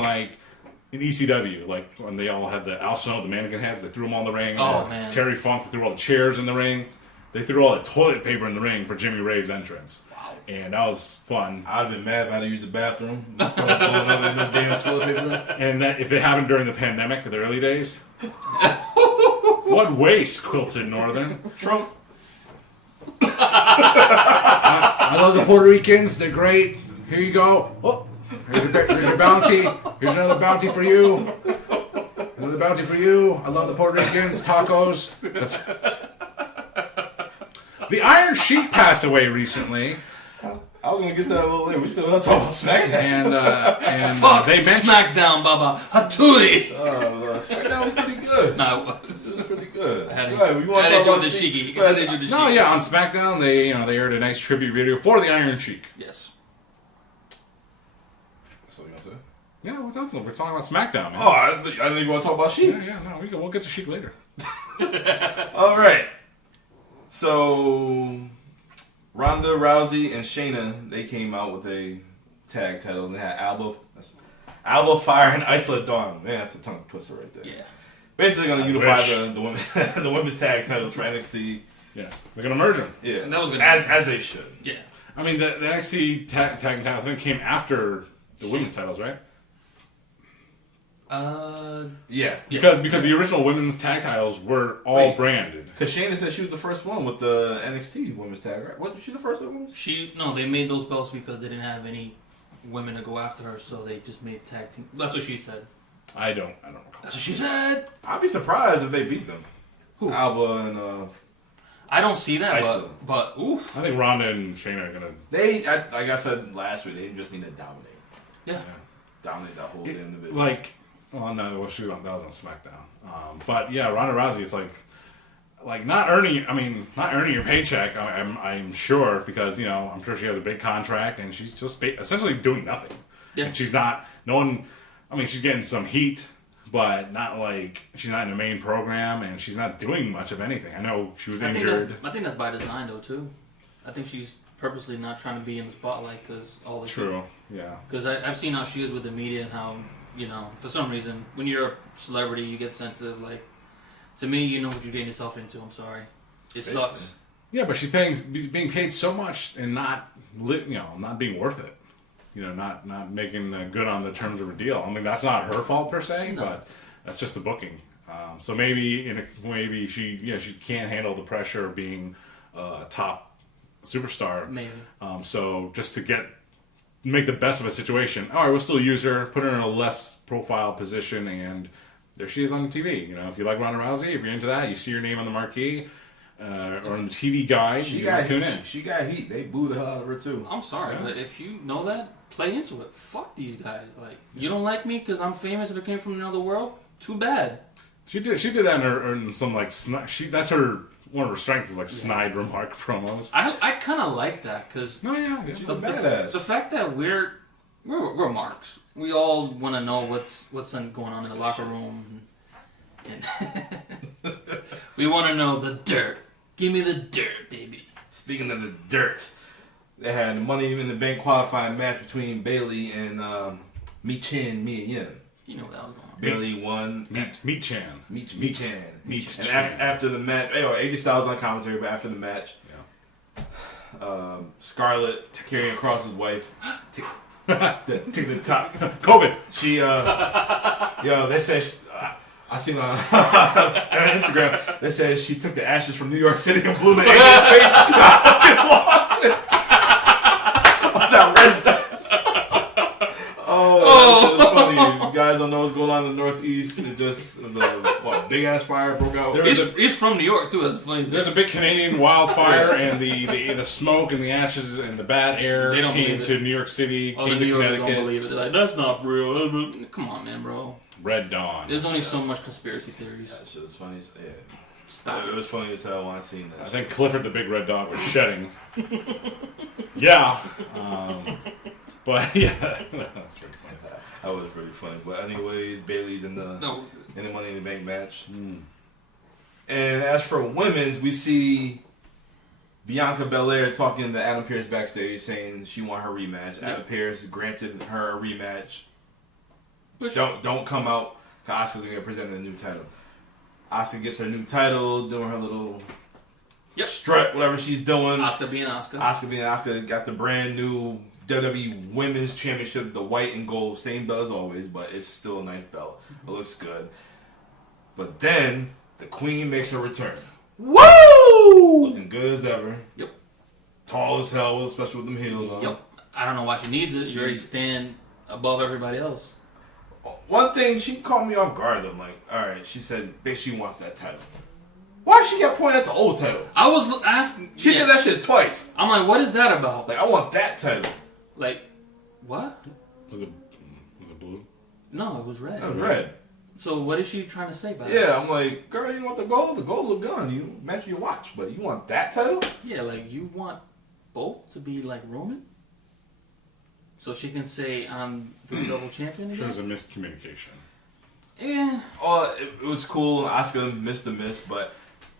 in ECW, when they all had the Al Snow, the mannequin heads, they threw them all in the ring. Oh, man. Terry Funk, they threw all the chairs in the ring. They threw all the toilet paper in the ring for Jimmy Rave's entrance. Wow. And that was fun. I'd have been mad if I had to use the bathroom. I started blowing up in the damn toilet paper. And that if it happened during the pandemic, the early days. What waste, Quilted Northern. Trump. I love the Puerto Ricans. They're great. Here you go. Oh, here's your bounty. Here's another bounty for you. Another bounty for you. I love the Puerto Ricans. Tacos. The Iron Sheik passed away recently. I was gonna get to that a little later. We still not talking about SmackDown. And Fuck they mentioned Smackdown, Baba. Hattori! SmackDown was pretty good. No, it was. This is pretty good. I had You want to talk about the Sheik? Shiki. Go ahead. No, yeah, on SmackDown they aired a nice tribute video for the Iron Sheik. Yes. That's what you gonna say? Yeah, what's else? We're talking about SmackDown, man. Oh, I think you want to talk about Sheik. Yeah, no, we'll get to Sheik later. All right. So, Ronda Rousey and Shayna, they came out with a tag title. And they had Alba Fire and Isla Dawn. Man, that's a tongue twister right there. Yeah. Basically, going to unify the women, the women's tag titles for NXT. Yeah, they're gonna merge them. Yeah, And that was good. as they should. Yeah. I mean, the NXT tag titles then came after the women's titles, right? Yeah. Because the original women's tag titles were all branded. Because Shayna said she was the first one with the NXT women's tag, right? Wasn't she the first one? They made those belts because they didn't have any women to go after her, so they just made tag team. That's what she said. I don't recall. That's what she said. I'd be surprised if they beat them. Who? Alba and I don't see that, Isla. but oof. I think Ronda and Shayna are gonna. Like I said last week, they just need to dominate. Yeah. Dominate that whole damn division. She was on SmackDown. But yeah, Ronda Rousey, it's like not earning your paycheck. I'm sure because I'm sure she has a big contract and she's just essentially doing nothing. Yeah. And she's not. No one. I mean, she's getting some heat, but not like she's not in the main program and she's not doing much of anything. I know she was injured. I think that's by design though too. I think she's purposely not trying to be in the spotlight because all the True. Yeah. Because I've seen how she is with the media and how for some reason when you're a celebrity you get sensitive. Like to me, you know what you're getting yourself into. I'm sorry, it sucks. Yeah, but she's being paid so much and not being worth it. Not making good on the terms of her deal. I mean, that's not her fault per se, but that's just the booking. So maybe she can't handle the pressure of being a top superstar. Maybe. So just to make the best of a situation, all right, we'll still use her, put her in a less profile position, and there she is on the TV. If you like Ronda Rousey, if you're into that, you see your name on the marquee. Or on the TV guide, you tune in. She got heat. They booed the hell out of her too. I'm sorry, but if you know that, play into it. Fuck these guys. Like you don't like me because I'm famous and I came from another world. Too bad. She did that in some that's her one of her strengths is snide remark promos. I kind of like that because she's a badass. The fact that we're marks. We all want to know what's going on in the locker room. And we want to know the dirt. Give me the dirt, baby. Speaking of the dirt, they had the Money in the Bank qualifying match between Bayley and Mia Yin. You know what that was going on. Bayley won. Meat Chan. And after the match, AJ Styles on commentary, but after the match, Scarlett carrying Cross's wife, to the top. COVID. She, they said. I seen on Instagram, they said she took the ashes from New York City and blew the AJ's face. That red dust. That shit is funny. You guys don't know what's going on in the Northeast. It was a big ass fire broke out. He's from New York too. That's funny. There's a big Canadian wildfire, and the smoke and the ashes and the bad air came to New York City, came to Connecticut. Don't believe it. They're like, that's not real. Come on, man, bro. Red Dawn. There's only so much conspiracy theories. That shit was funny. Yeah. Stop. It was funny as hell when I seen that. I think Clifford the Big Red Dog was shedding. Yeah. But yeah, that's pretty funny. That was pretty funny. But anyways, Bayley's in the Money in the Bank match. And as for women's, we see Bianca Belair talking to Adam Pearce backstage, saying she want her rematch. Adam Pearce granted her a rematch. Don't come out, because Asuka's going to get presented a new title. Asuka gets her new title, doing her little strut, whatever she's doing. Asuka being Asuka. Asuka got the brand new WWE Women's Championship, the white and gold, same belt as always, but it's still a nice belt. It looks good. But then, the Queen makes her return. Woo! Looking good as ever. Yep. Tall as hell, especially with them heels on. Yep. I don't know why she needs it. She already stand above everybody else. One thing, she caught me off guard. I'm like, all right. She said, bitch, she wants that title. Why she kept pointing at the old title? I was asking. She did that shit twice. I'm like, what is that about? Like, I want that title. Like, what? Was it blue? No, it was red. That was red. So what is she trying to say about it? Yeah, I'm like, girl, you want the gold? The gold look good on you. Match your watch. But you want that title? Yeah, like, you want both to be like Roman? So she can say, I'm the double champion Sure, again? there's a miscommunication. Yeah. Oh, it was cool. Asuka missed the miss, but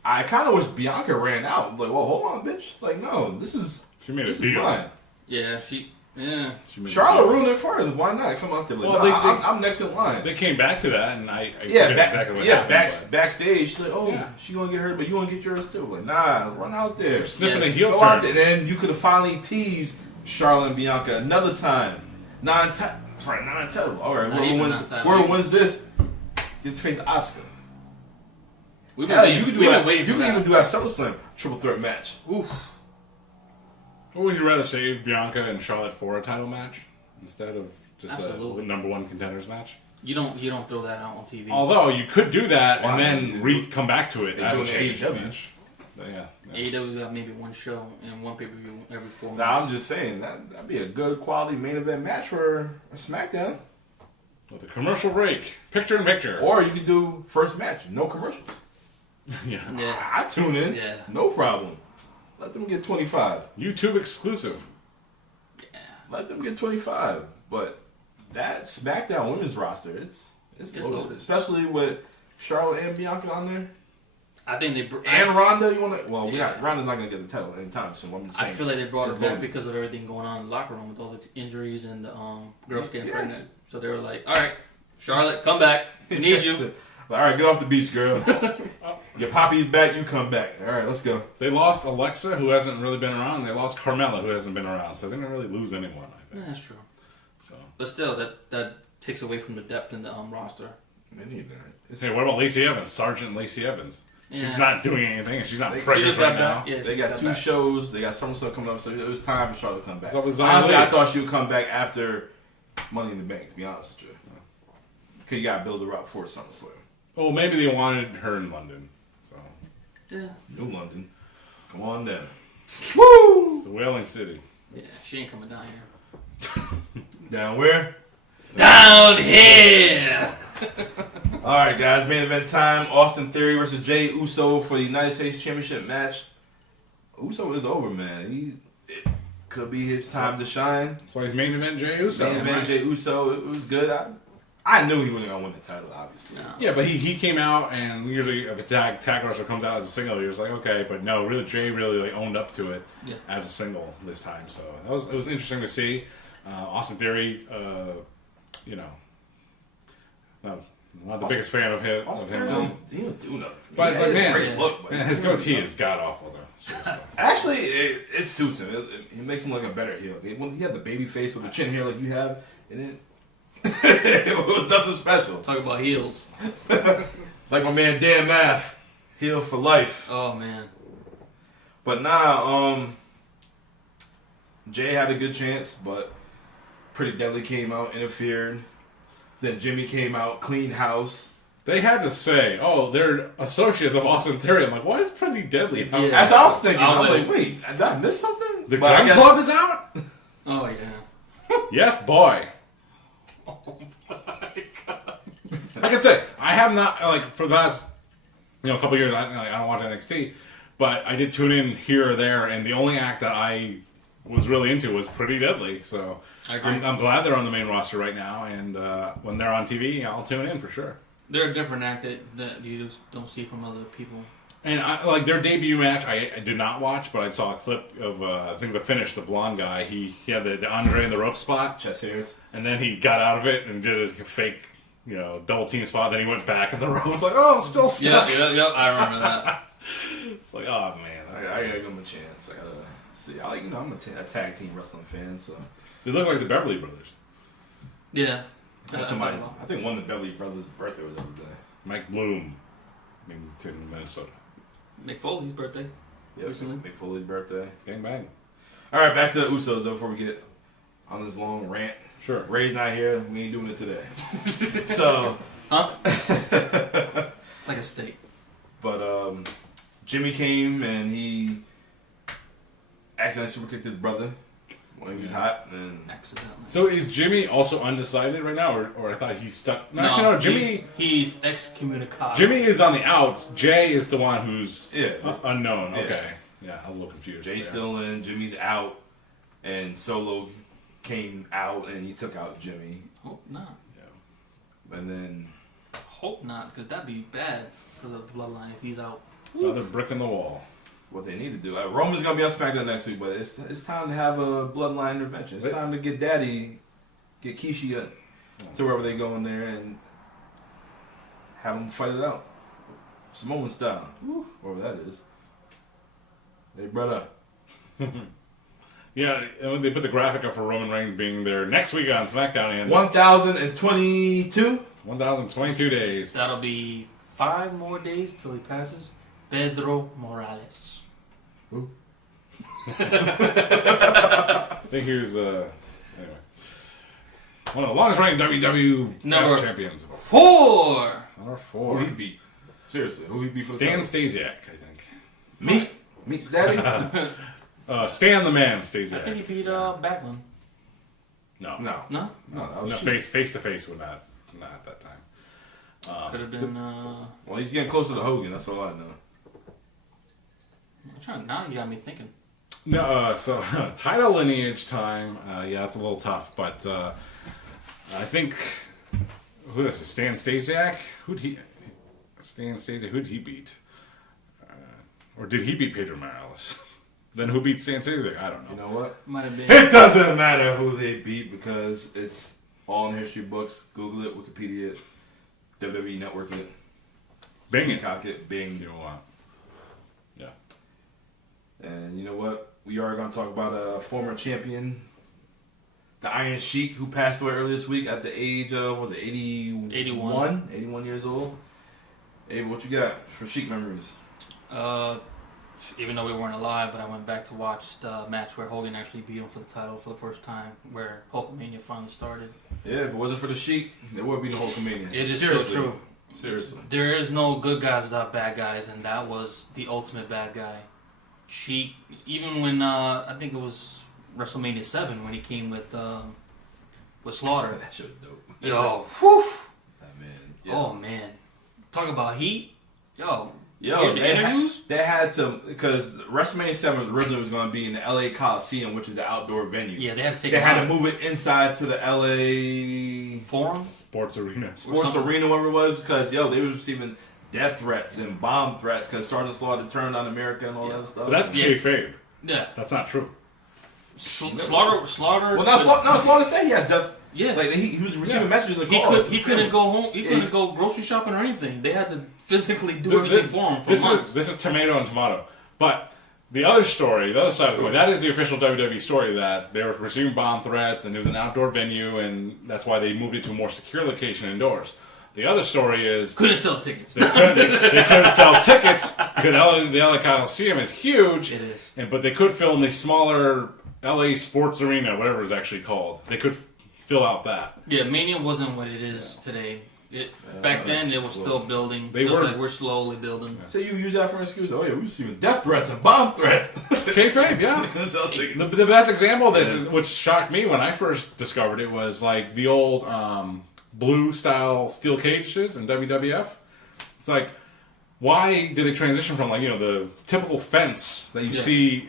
I kind of wish Bianca ran out. Like, well, hold on, bitch. Like, no, this is She made a this is deal. mine. Yeah, she made Charlotte a deal. ruined it for her. Why not? Come out there. Like, Well, no, I'm next in line. They came back to that, and I Yeah, forget exactly what happened. backstage. She's like, oh, Yeah. she gonna get hurt, but you gonna get yours too. Like, nah, run out there. Sniffing Yeah. a heel Go out turn. there. And then you could have finally teased Charlotte and Bianca another time. Non-title. All right, Not even whoever non-title. wins this gets to face Asuka. We've Hell, been you can do we've that. been waiting You for can that. even do that SummerSlam triple threat match. Oof. Or would you rather save Bianca and Charlotte for a title match instead of just Absolutely. a number one contenders match? You don't throw that out on TV. Although you could do that Why? and then come back to it They as do a it in championship AEW. match. Yeah. AEW's got maybe one show and one pay-per-view every 4 months. Now I'm just saying that'd be a good quality main event match for a SmackDown. With a commercial break, picture in picture. Or you could do first match, no commercials. Yeah. Yeah. I tune in, Yeah. no problem. Let them get 25. YouTube exclusive. Let them get 25. But that SmackDown women's roster, it's loaded. Especially with Charlotte and Bianca on there. I think they. And Ronda, you want to? Well, Yeah. Ronda's not gonna get the title anytime soon. I'm just saying. I feel like they brought her it's back loaded. because of everything going on in the locker room with all the injuries and the girls getting Yeah. pregnant. So they were like, "All right, Charlotte, come back. We need you." All right, get off the beach, girl. Your poppy's back. You come back. All right, let's go. They lost Alexa, who hasn't really been around. They lost Carmella, who hasn't been around. So they didn't really lose anyone, I Yeah, think. that's true. So. But still, that takes away from the depth in the roster. They need that. It's- Hey, what about Lacey Evans? Sergeant Lacey Evans. Yeah. She's not doing anything. She's not She She pregnant just right got now. back. Yeah, They she got two back. shows. They got SummerSlam coming up, so it was time for Charlotte to come back. What's up with Zion Honestly, Lee? I thought she would come back after Money in the Bank, to be honest with you. Because you got to build her up for SummerSlam. Well, maybe they wanted her in London. So Yeah. New London. Come on down. Woo! It's the Whaling City. Yeah, she ain't coming down here. Down where? Down here. All right, guys. Main event time. Austin Theory versus Jey Uso for the United States Championship match. Uso is over, man. It could be his time to shine. That's why he's main event Jey Uso. Main event right? Jey Uso. It was good. I knew he wasn't going to win the title, obviously. No. Yeah, but he came out, and usually if a tag wrestler comes out as a single, you're just like, okay, but no, really, Jey really like, owned up to it as a single this time. So it was interesting to see. Austin Theory, you know, not the biggest fan of him. Austin Theory didn't do nothing. But it's like, He had a man, great look, but man, his goatee is god awful though. Seriously. actually, it suits him. It makes him look a better heel. When he had the baby face with the chin hair like you have, and it was nothing special. Talk about heels. Like my man Dan Math, heel for life. Oh man. But nah, Jay had a good chance, but Pretty Deadly came out, interfered. Then Jimmy came out, cleaned house. They had to say, oh, they're associates of Austin Theory. I'm like, why is Pretty Deadly? Yeah. As I was thinking, I'm like- like, wait, did I miss something? The But I Gun guess- Club is out? Oh yeah. Yes, boy. Oh my god. I can say I have not like for the last couple years. I don't watch NXT, but I did tune in here or there, and the only act that I was really into was Pretty Deadly. So I agree. I'm glad they're on the main roster right now, and when they're on TV, I'll tune in for sure. They're a different act that you just don't see from other people. And like their debut match, I did not watch, but I saw a clip of I think the finish. The blonde guy, he had the Andre in the rope spot, Chest hairs. and then he got out of it and did a fake, double team spot. Then he went back in the rope. It's like, oh, still stuck. Yep. I remember that. It's like, oh man, I gotta give him a chance. I gotta see. I'm a tag team wrestling fan, so. They look like the Beverly Brothers. Yeah. Somebody, I think one of the Beverly Brothers' birthday was the other day. Mike Bloom, in Minnesota. Mick Foley's birthday. Recently. Mick Foley's birthday. Bang bang. All right, back to the Usos though. Before we get on this long rant, Sure. Ray's not here. We ain't doing it today. So, Huh? Like a steak. but Jimmy came and he accidentally super kicked his brother when he was hot. And Accidentally. So is Jimmy also undecided right now, or I thought he's stuck? No, actually, no. Jimmy, he's excommunicado. Jimmy is on the outs. Jay is the one who's unknown. Yeah. Okay, yeah, I was a little confused. Jay's still in, Jimmy's out, and Solo came out and he took out Jimmy. Hope not. Yeah. And then hope not, because that'd be bad for the bloodline if he's out. Another brick in the wall. What they need to do. Roman's gonna be on SmackDown next week, but it's time to have a bloodline intervention. It's time to get Kishi to wherever they go in there and have them fight it out, Samoan style, whatever that is. Hey, brother. Yeah, and they put the graphic up for Roman Reigns being there next week on SmackDown. And 1,022. 1,022 days. That'll be 5 more days till he passes Pedro Morales. Who? I think he was, anyway. One of the longest reigning WWF champions. 4! Number 4. Who he beat? Seriously, who he beat? Stan Stasiak, I think. Meat Daddy? Stan the Man Stasiak. I think he beat Backlund. No, that was face to face with not at that time. Could have been. Well, he's getting closer to Hogan. That's all I know. Now you got me thinking. No, so title lineage time. Yeah, it's a little tough, but I think who is it? Stan Stasiak? Who'd he beat? Or did he beat Pedro Morales? Then who beat Stan Stasiak? I don't know. You know what? Might have been. It doesn't matter who they beat because it's all in history books. Google it, Wikipedia it, WWE Network it, Bing it. Peacock it, Bing. You know what? Yeah. And you know what? We are going to talk about a former champion, the Iron Sheik, who passed away earlier this week at the age of, 81? 81 years old. Abel, what you got for Sheik memories? Even though we weren't alive, but I went back to watch the match where Hogan actually beat him for the title for the first time, where Hulkamania finally started. Yeah, if it wasn't for the Sheik, there would be no Hulkamania. It is so true. Seriously. There is no good guys without bad guys, and that was the ultimate bad guy. Sheik, even when, I think it was WrestleMania 7 when he came with Slaughter. That shit was dope. Yo, whew. That man. Yeah. Oh, man. Talk about heat. Yo, they had to, because WrestleMania 7 originally was going to be in the LA Coliseum, which is the outdoor venue. Yeah, they had to take They had to move it inside to the LA Forum? Sports Arena, whatever it was, because, they were receiving death threats and bomb threats because Sergeant Slaughter turned on America and all that stuff. But that's kayfabe. Yeah. That's not true. Slaughter. Well, Slaughter said he had death. Yeah. Like, he was receiving messages and calls. He couldn't go home. He couldn't go grocery shopping or anything. They had to physically do everything for him for months. This is tomato and tomato. But the other story, the other side of the coin, that is the official WWE story, that they were receiving bomb threats and it was an outdoor venue and that's why they moved it to a more secure location indoors. The other story is... Couldn't sell tickets. They couldn't sell tickets because the LA Coliseum is huge. It is. But they could film the smaller LA Sports Arena, whatever it's actually called. They could fill out that. Yeah, Mania wasn't what it is today. Back then, it was still building. Like we're slowly building. So you use that for an excuse? Oh, yeah, we receiving death threats and bomb threats. Kayfabe, yeah. The best example of this, is, which shocked me when I first discovered it, was like the old blue-style steel cages in WWF. It's like, why did they transition from, like, the typical fence that you see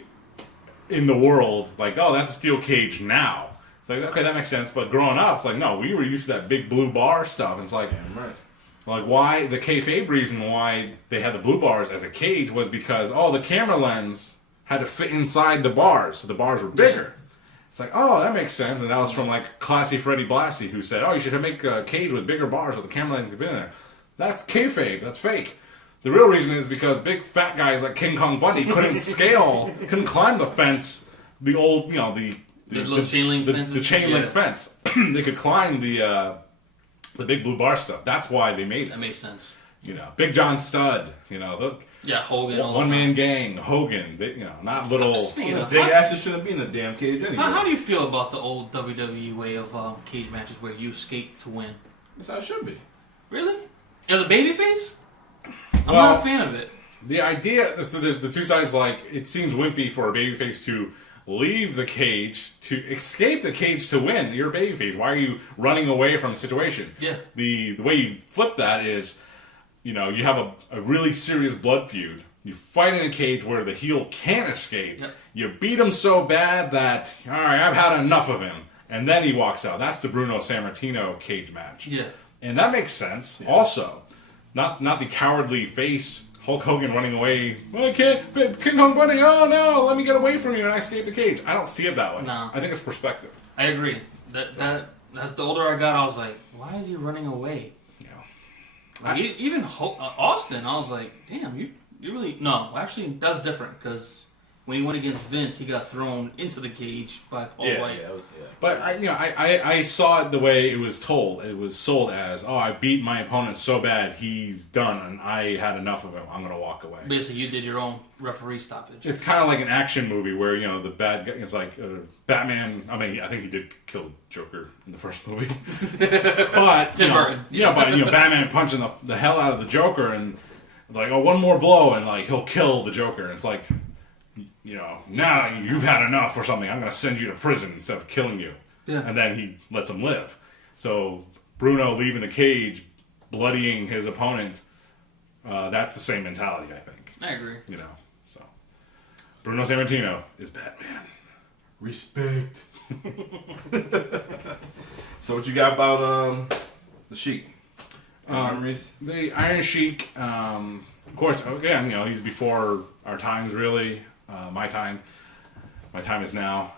in the world, like, oh, that's a steel cage now. It's like, okay, that makes sense, but growing up, it's like, no, we were used to that big blue bar stuff. And it's like, like, why, the kayfabe reason why they had the blue bars as a cage was because, the camera lens had to fit inside the bars, so the bars were bigger. It's like, oh, that makes sense. And that was from, like, Classy Freddie Blassie, who said, you should make a cage with bigger bars so the camera lens can fit in there. That's kayfabe. That's fake. The real reason is because big fat guys like King Kong Bundy couldn't climb the fence, the old, the little chain link fences. The chain link fence. They could climb the big blue bar stuff. That's why they made it. That makes sense. Big John Studd, Hogan. One man gang, Hogan, not little. Big asses shouldn't be in the damn cage anyway. How do you feel about the old WWE way of cage matches where you escape to win? That's how it should be. Really? As a babyface? I'm not a fan of it. The idea, so there's the two sides. Like, it seems wimpy for a babyface to leave the cage, to escape the cage to win. You're a babyface. Why are you running away from the situation? Yeah. The way you flip that is, you have a really serious blood feud. You fight in a cage where the heel can't escape. Yep. You beat him so bad that, all right, I've had enough of him. And then he walks out. That's the Bruno Sammartino cage match. Yeah. And that makes sense. Yeah. Also, not the cowardly face Hulk Hogan running away. Well, I can't, King Kong Bunny, oh no, let me get away from you and I escape the cage. I don't see it that way. No. I think it's perspective. I agree. That's the older I got, I was like, why is he running away? Yeah. Like, even Austin, I was like, damn, you really... No, actually, that's different, because when he went against Vince, he got thrown into the cage by Paul White. Yeah. But I saw it the way it was told. It was sold as, oh, I beat my opponent so bad, he's done, and I had enough of him. I'm going to walk away. Basically, you did your own referee stoppage. It's kind of like an action movie where, the bad guy, it's like Batman. I mean, I think he did kill Joker in the first movie. But, Tim Burton. Batman punching the hell out of the Joker, and it's like, oh, one more blow, and like he'll kill the Joker. And it's like, now you've had enough or something. I'm going to send you to prison instead of killing you. Yeah. And then he lets him live. So Bruno leaving the cage, bloodying his opponent, that's the same mentality, I think. I agree. So Bruno Sammartino is Batman. Respect. So what you got about the Sheik? Memories? The Iron Sheik, of course, again, he's before our times, really. My time is now.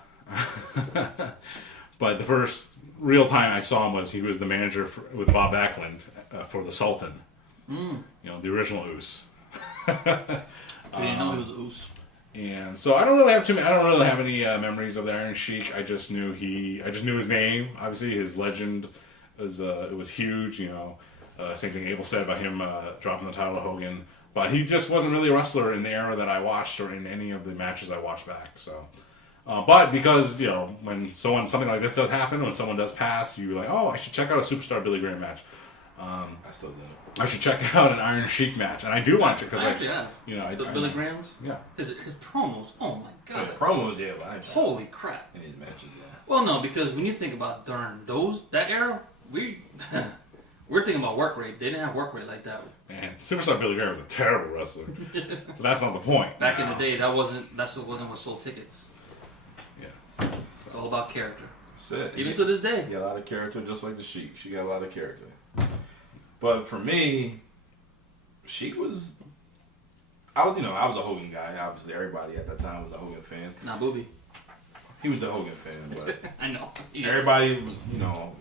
But the first real time I saw him he was the manager with Bob Backlund for the Sultan. The original Oos. Didn't know he was Oos. And so I don't really have any memories of the Iron Sheik. I just knew his name. Obviously, his legend was huge. Same thing Abel said about him dropping the title to Hogan. But he just wasn't really a wrestler in the era that I watched or in any of the matches I watched back. So, but because when something like this does happen, when someone does pass, you're like, oh, I should check out a Superstar Billy Graham match. I still do. I should check out an Iron Sheik match, and I do want to because I actually have. The Billy Grahams. Yeah. His promos. Oh my god. Yeah, promos, yeah. But holy crap. In his matches, yeah. Well, no, because when you think about during that era, we're thinking about work rate. They didn't have work rate like that. Man, Superstar Billy Graham was a terrible wrestler. But that's not the point. Back in the day, that wasn't what sold tickets. Yeah. It's all about character. That's it. Even to this day. He got a lot of character, just like the Sheik. She got a lot of character. But for me, Sheik was... I was a Hogan guy. Obviously, everybody at that time was a Hogan fan. Not Booby. He was a Hogan fan, but... I know. Everybody was,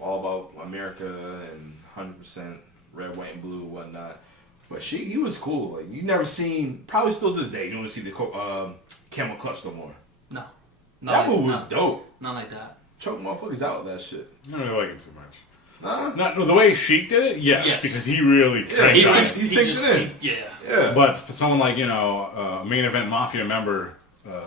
all about America and 100% red, white, and blue, whatnot. But he was cool. Like, you never seen, probably still to this day, you don't see the camel clutch no more. No. That move was dope. Not like that. Choke motherfuckers out with that shit. I don't really like it too much. Huh? Not the way Sheik did it, yes. Because he really he synced it in. Yeah. But someone like, a main event Mafia member,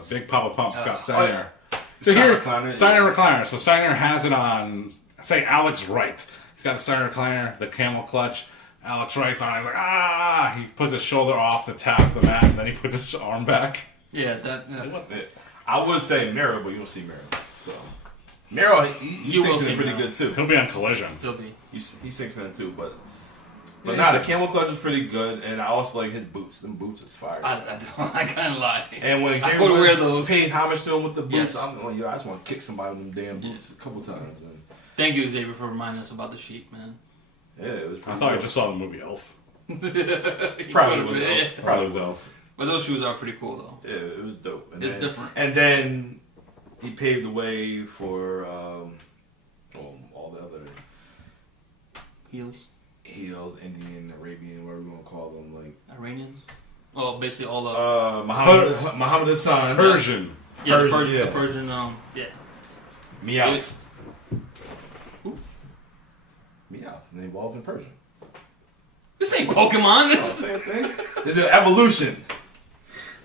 Big Papa Pump, Scott Steiner. So here, Steiner recliner. So Steiner has it on, say, Alex Wright. He's got the Steiner recliner, the camel clutch. Alex Wright's on. He's like, he puts his shoulder off to tap the mat, and then he puts his arm back. Yeah, that's it. I would say Mero, but you don't see Mero. So Mero, he sinks in pretty good too. He'll be on Collision. He'll be. He sinks in too, but the camel clutch is pretty good, and I also like his boots. Them boots is fire. I can't lie. And when I would wear those, paid homage to him with the boots, yes. I'm like, I just want to kick somebody with them damn boots a couple times. And thank you, Xavier, for reminding us about the Sheik, man. Yeah, it was. I thought I just saw the movie Elf. Probably was Elf. But those shoes are pretty cool, though. Yeah, it was dope. And it's different. And then he paved the way for all the other heels, Indian, Arabian, whatever you want to call them, like Iranians. Well, basically all of Muhammad Hassan, Persian. Yeah, the Persian. Yeah. Meowth. Meowth. And they evolved in Persian. This ain't Pokemon. Same thing. There's an evolution.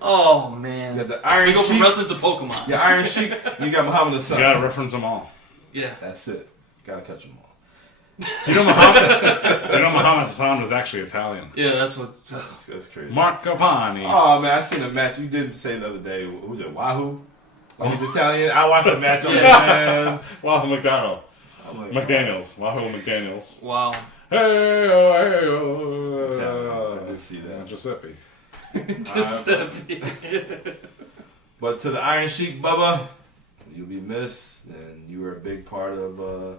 Oh man. You got the Iron Sheik. We go from wrestling to Pokemon. Yeah, Iron Sheik. You got Muhammad Hassan. You gotta reference them all. Yeah. That's it. Gotta catch them all. You know Muhammad Hassan was actually Italian. Yeah, that's what. That's crazy. Mark Capani. Oh man, I seen a match. You did say the other day. Who was it? Wahoo? He's Italian. I watched the match on man. Wahoo McDonald. Like, McDaniels. Wahoo McDaniels. Wow. I did see that. Giuseppe. Giuseppe. But to the Iron Sheik, Bubba, you'll be missed, and you were a big part of the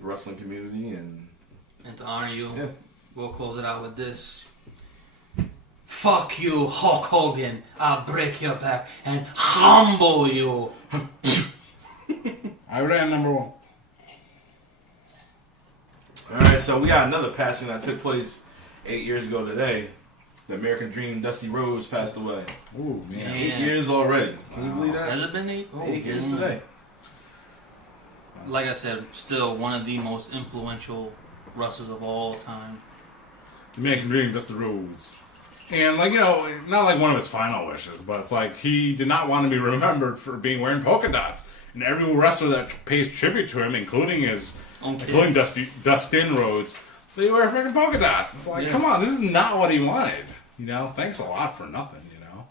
wrestling community. And to honor you, yeah. we'll close it out with this. Fuck you, Hulk Hogan. I'll break your back and humble you. I ran number 1. All right, so we got another passing that took place 8 years ago today. The American Dream, Dusty Rhodes, passed away. Ooh, man. 8 years already. Can you believe that? Has it been 8? Oh, 8 years today. Like I said, still one of the most influential wrestlers of all time. The American Dream, Dusty Rhodes. And, like, you know, not like one of his final wishes, but it's like he did not want to be remembered for being wearing polka dots. And every wrestler that pays tribute to him, including Dustin Rhodes, they wear freaking polka dots. It's like, come on, this is not what he wanted. You know, thanks a lot for nothing, you know.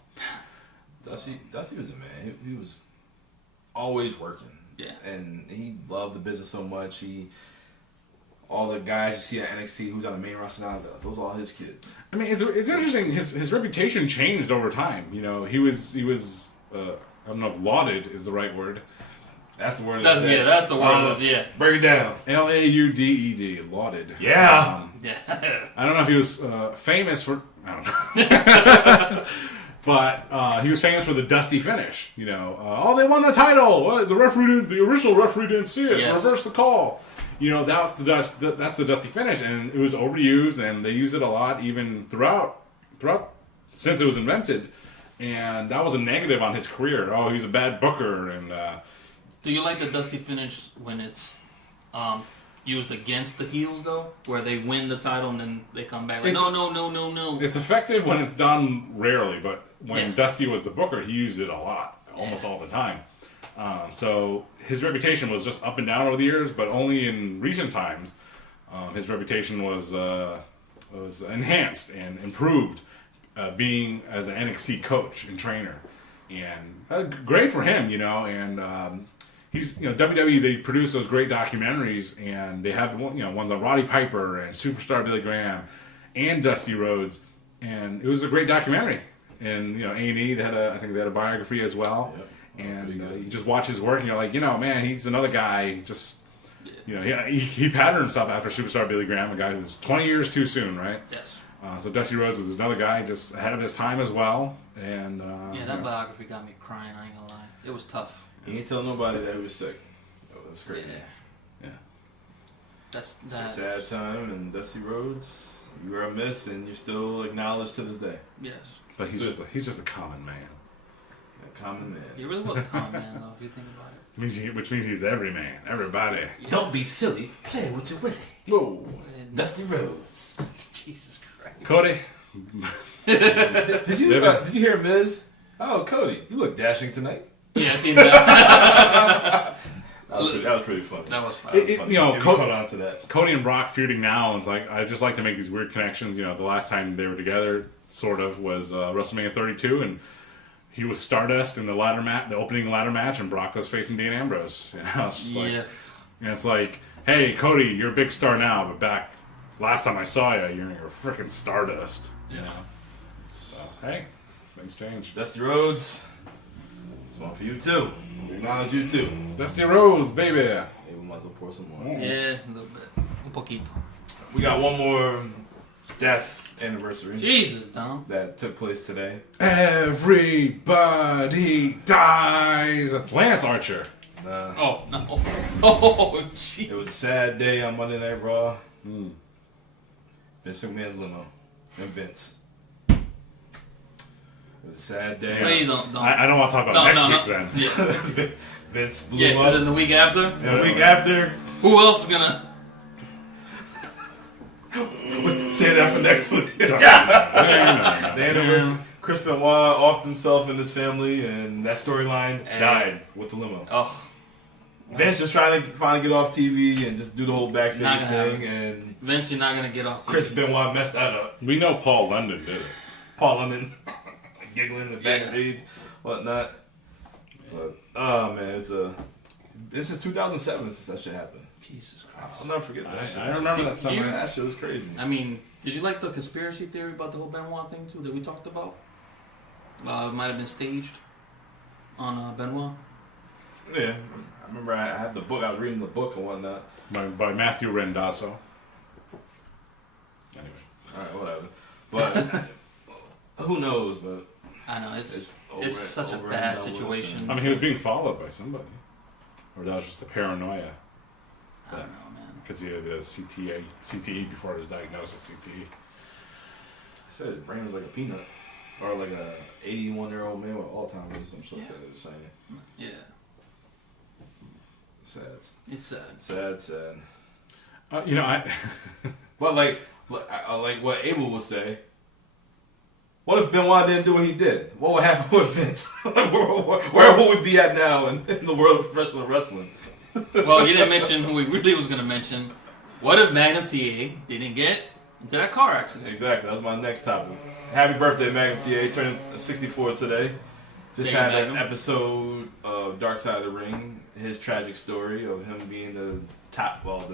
Dusty was a man. He was always working. Yeah. And he loved the business so much. All the guys you see at NXT who's on the main roster now, those are all his kids. I mean, it's interesting. His reputation changed over time. You know, he was I don't know if lauded is the right word. That's the word. That's the word. Yeah. Break it down. Lauded. Lauded. Yeah. Yeah. I don't know if he was famous for. I don't know. But he was famous for the dusty finish. You know, they won the title. The original referee didn't see it. Yes. Reverse the call. You know, that's the dusty finish, and it was overused, and they use it a lot even throughout since it was invented, and that was a negative on his career. Oh, he's a bad booker, and. Do you like the dusty finish when it's used against the heels though, where they win the title and then they come back like no? It's effective when it's done rarely, but when Dusty was the booker, he used it a lot, almost all the time. So his reputation was just up and down over the years, but only in recent times his reputation was enhanced and improved, being as an NXT coach and trainer, and great for him, you know. And he's, you know, WWE, they produce those great documentaries, and they have, you know, ones on Roddy Piper and Superstar Billy Graham and Dusty Rhodes, and it was a great documentary. And, you know, A&E, I think they had a biography as well. Yep. And you just watch his work, and you're like, you know, man, he's another guy. Just, you know, he patterned himself after Superstar Billy Graham, a guy who was 20 years too soon, right? Yes. So Dusty Rhodes was another guy just ahead of his time as well. And that biography got me crying. I ain't gonna lie, it was tough. He ain't tell nobody that he was sick. That was crazy. Yeah. It's a sad time, and Dusty Rhodes, you are a miss, and you're still acknowledged to this day. Yes. But he's just a common man. A common man. He really was a common man, though, if you think about it. Which means he's every man, everybody. Yeah. Don't be silly. Play with your Willie. Whoa. Dusty Rhodes. Jesus Christ. Cody. Did you hear Miz? Oh, Cody, you look dashing tonight. Yeah, I seen that. That was pretty funny. That was fun. You know, caught on to that. Cody and Brock feuding now, and it's like, I just like to make these weird connections. You know, the last time they were together, sort of, was WrestleMania 32, and he was Stardust in the opening ladder match, and Brock was facing Dean Ambrose. You know, it's just like, and it's like, hey, Cody, you're a big star now, but back last time I saw you, you're freaking Stardust. You know, so hey, things change. Dusty Rhodes, it's one for you too. We acknowledge you too. Dusty Rhodes, baby. Hey, we might as well pour some more. Yeah, a little bit, un poquito. We got one more death anniversary. Jesus, Dom. That took place today. Everybody dies. Lance Archer. Nah. Oh no! Oh, jeez. It was a sad day on Monday Night Raw. Vince McMahon's limo. And Vince. It was a sad day. Please don't. I don't want to talk about next week then. Yeah. Vince blew Yeah, up. and then the week after? And the week after. Who else is gonna? Say that for next week. No. The anniversary. Chris Benoit offed himself and his family, and that storyline died with the limo. Oh. Vince was trying to finally get off TV and just do the whole backstage thing, and Vince, you're not gonna get off TV. Chris Benoit messed that up. We know Paul London did it. Paul London giggling in the backstage, whatnot. But oh man, this is 2007 since that shit happened. Jesus Christ! I'll never forget that. I remember that summer. That shit was crazy. I mean, did you like the conspiracy theory about the whole Benoit thing too that we talked about? It might have been staged on Benoit. Yeah, I remember I had the book. I was reading the book and whatnot. By Matthew Rendasso. Anyway. Alright, whatever. But who knows? But I know it's such a bad situation. I mean, he was being followed by somebody, or that was just the paranoia. I don't know, man. Because he had a CTE before his diagnosis. CTE. I said his brain was like a peanut, or like a 81-year-old man with Alzheimer's or some shit like that. They were saying. Yeah. Sad. It's sad. Sad. I. But like what Abel would say. What if Benoit didn't do what he did? What would happen with Vince? Where would we be at now in the world of professional wrestling? Well, you didn't mention who we really was going to mention. What if Magnum TA didn't get into that car accident? Exactly. That was my next topic. Happy birthday, Magnum TA. Turning 64 today. Just had an episode of Dark Side of the Ring. His tragic story of him being the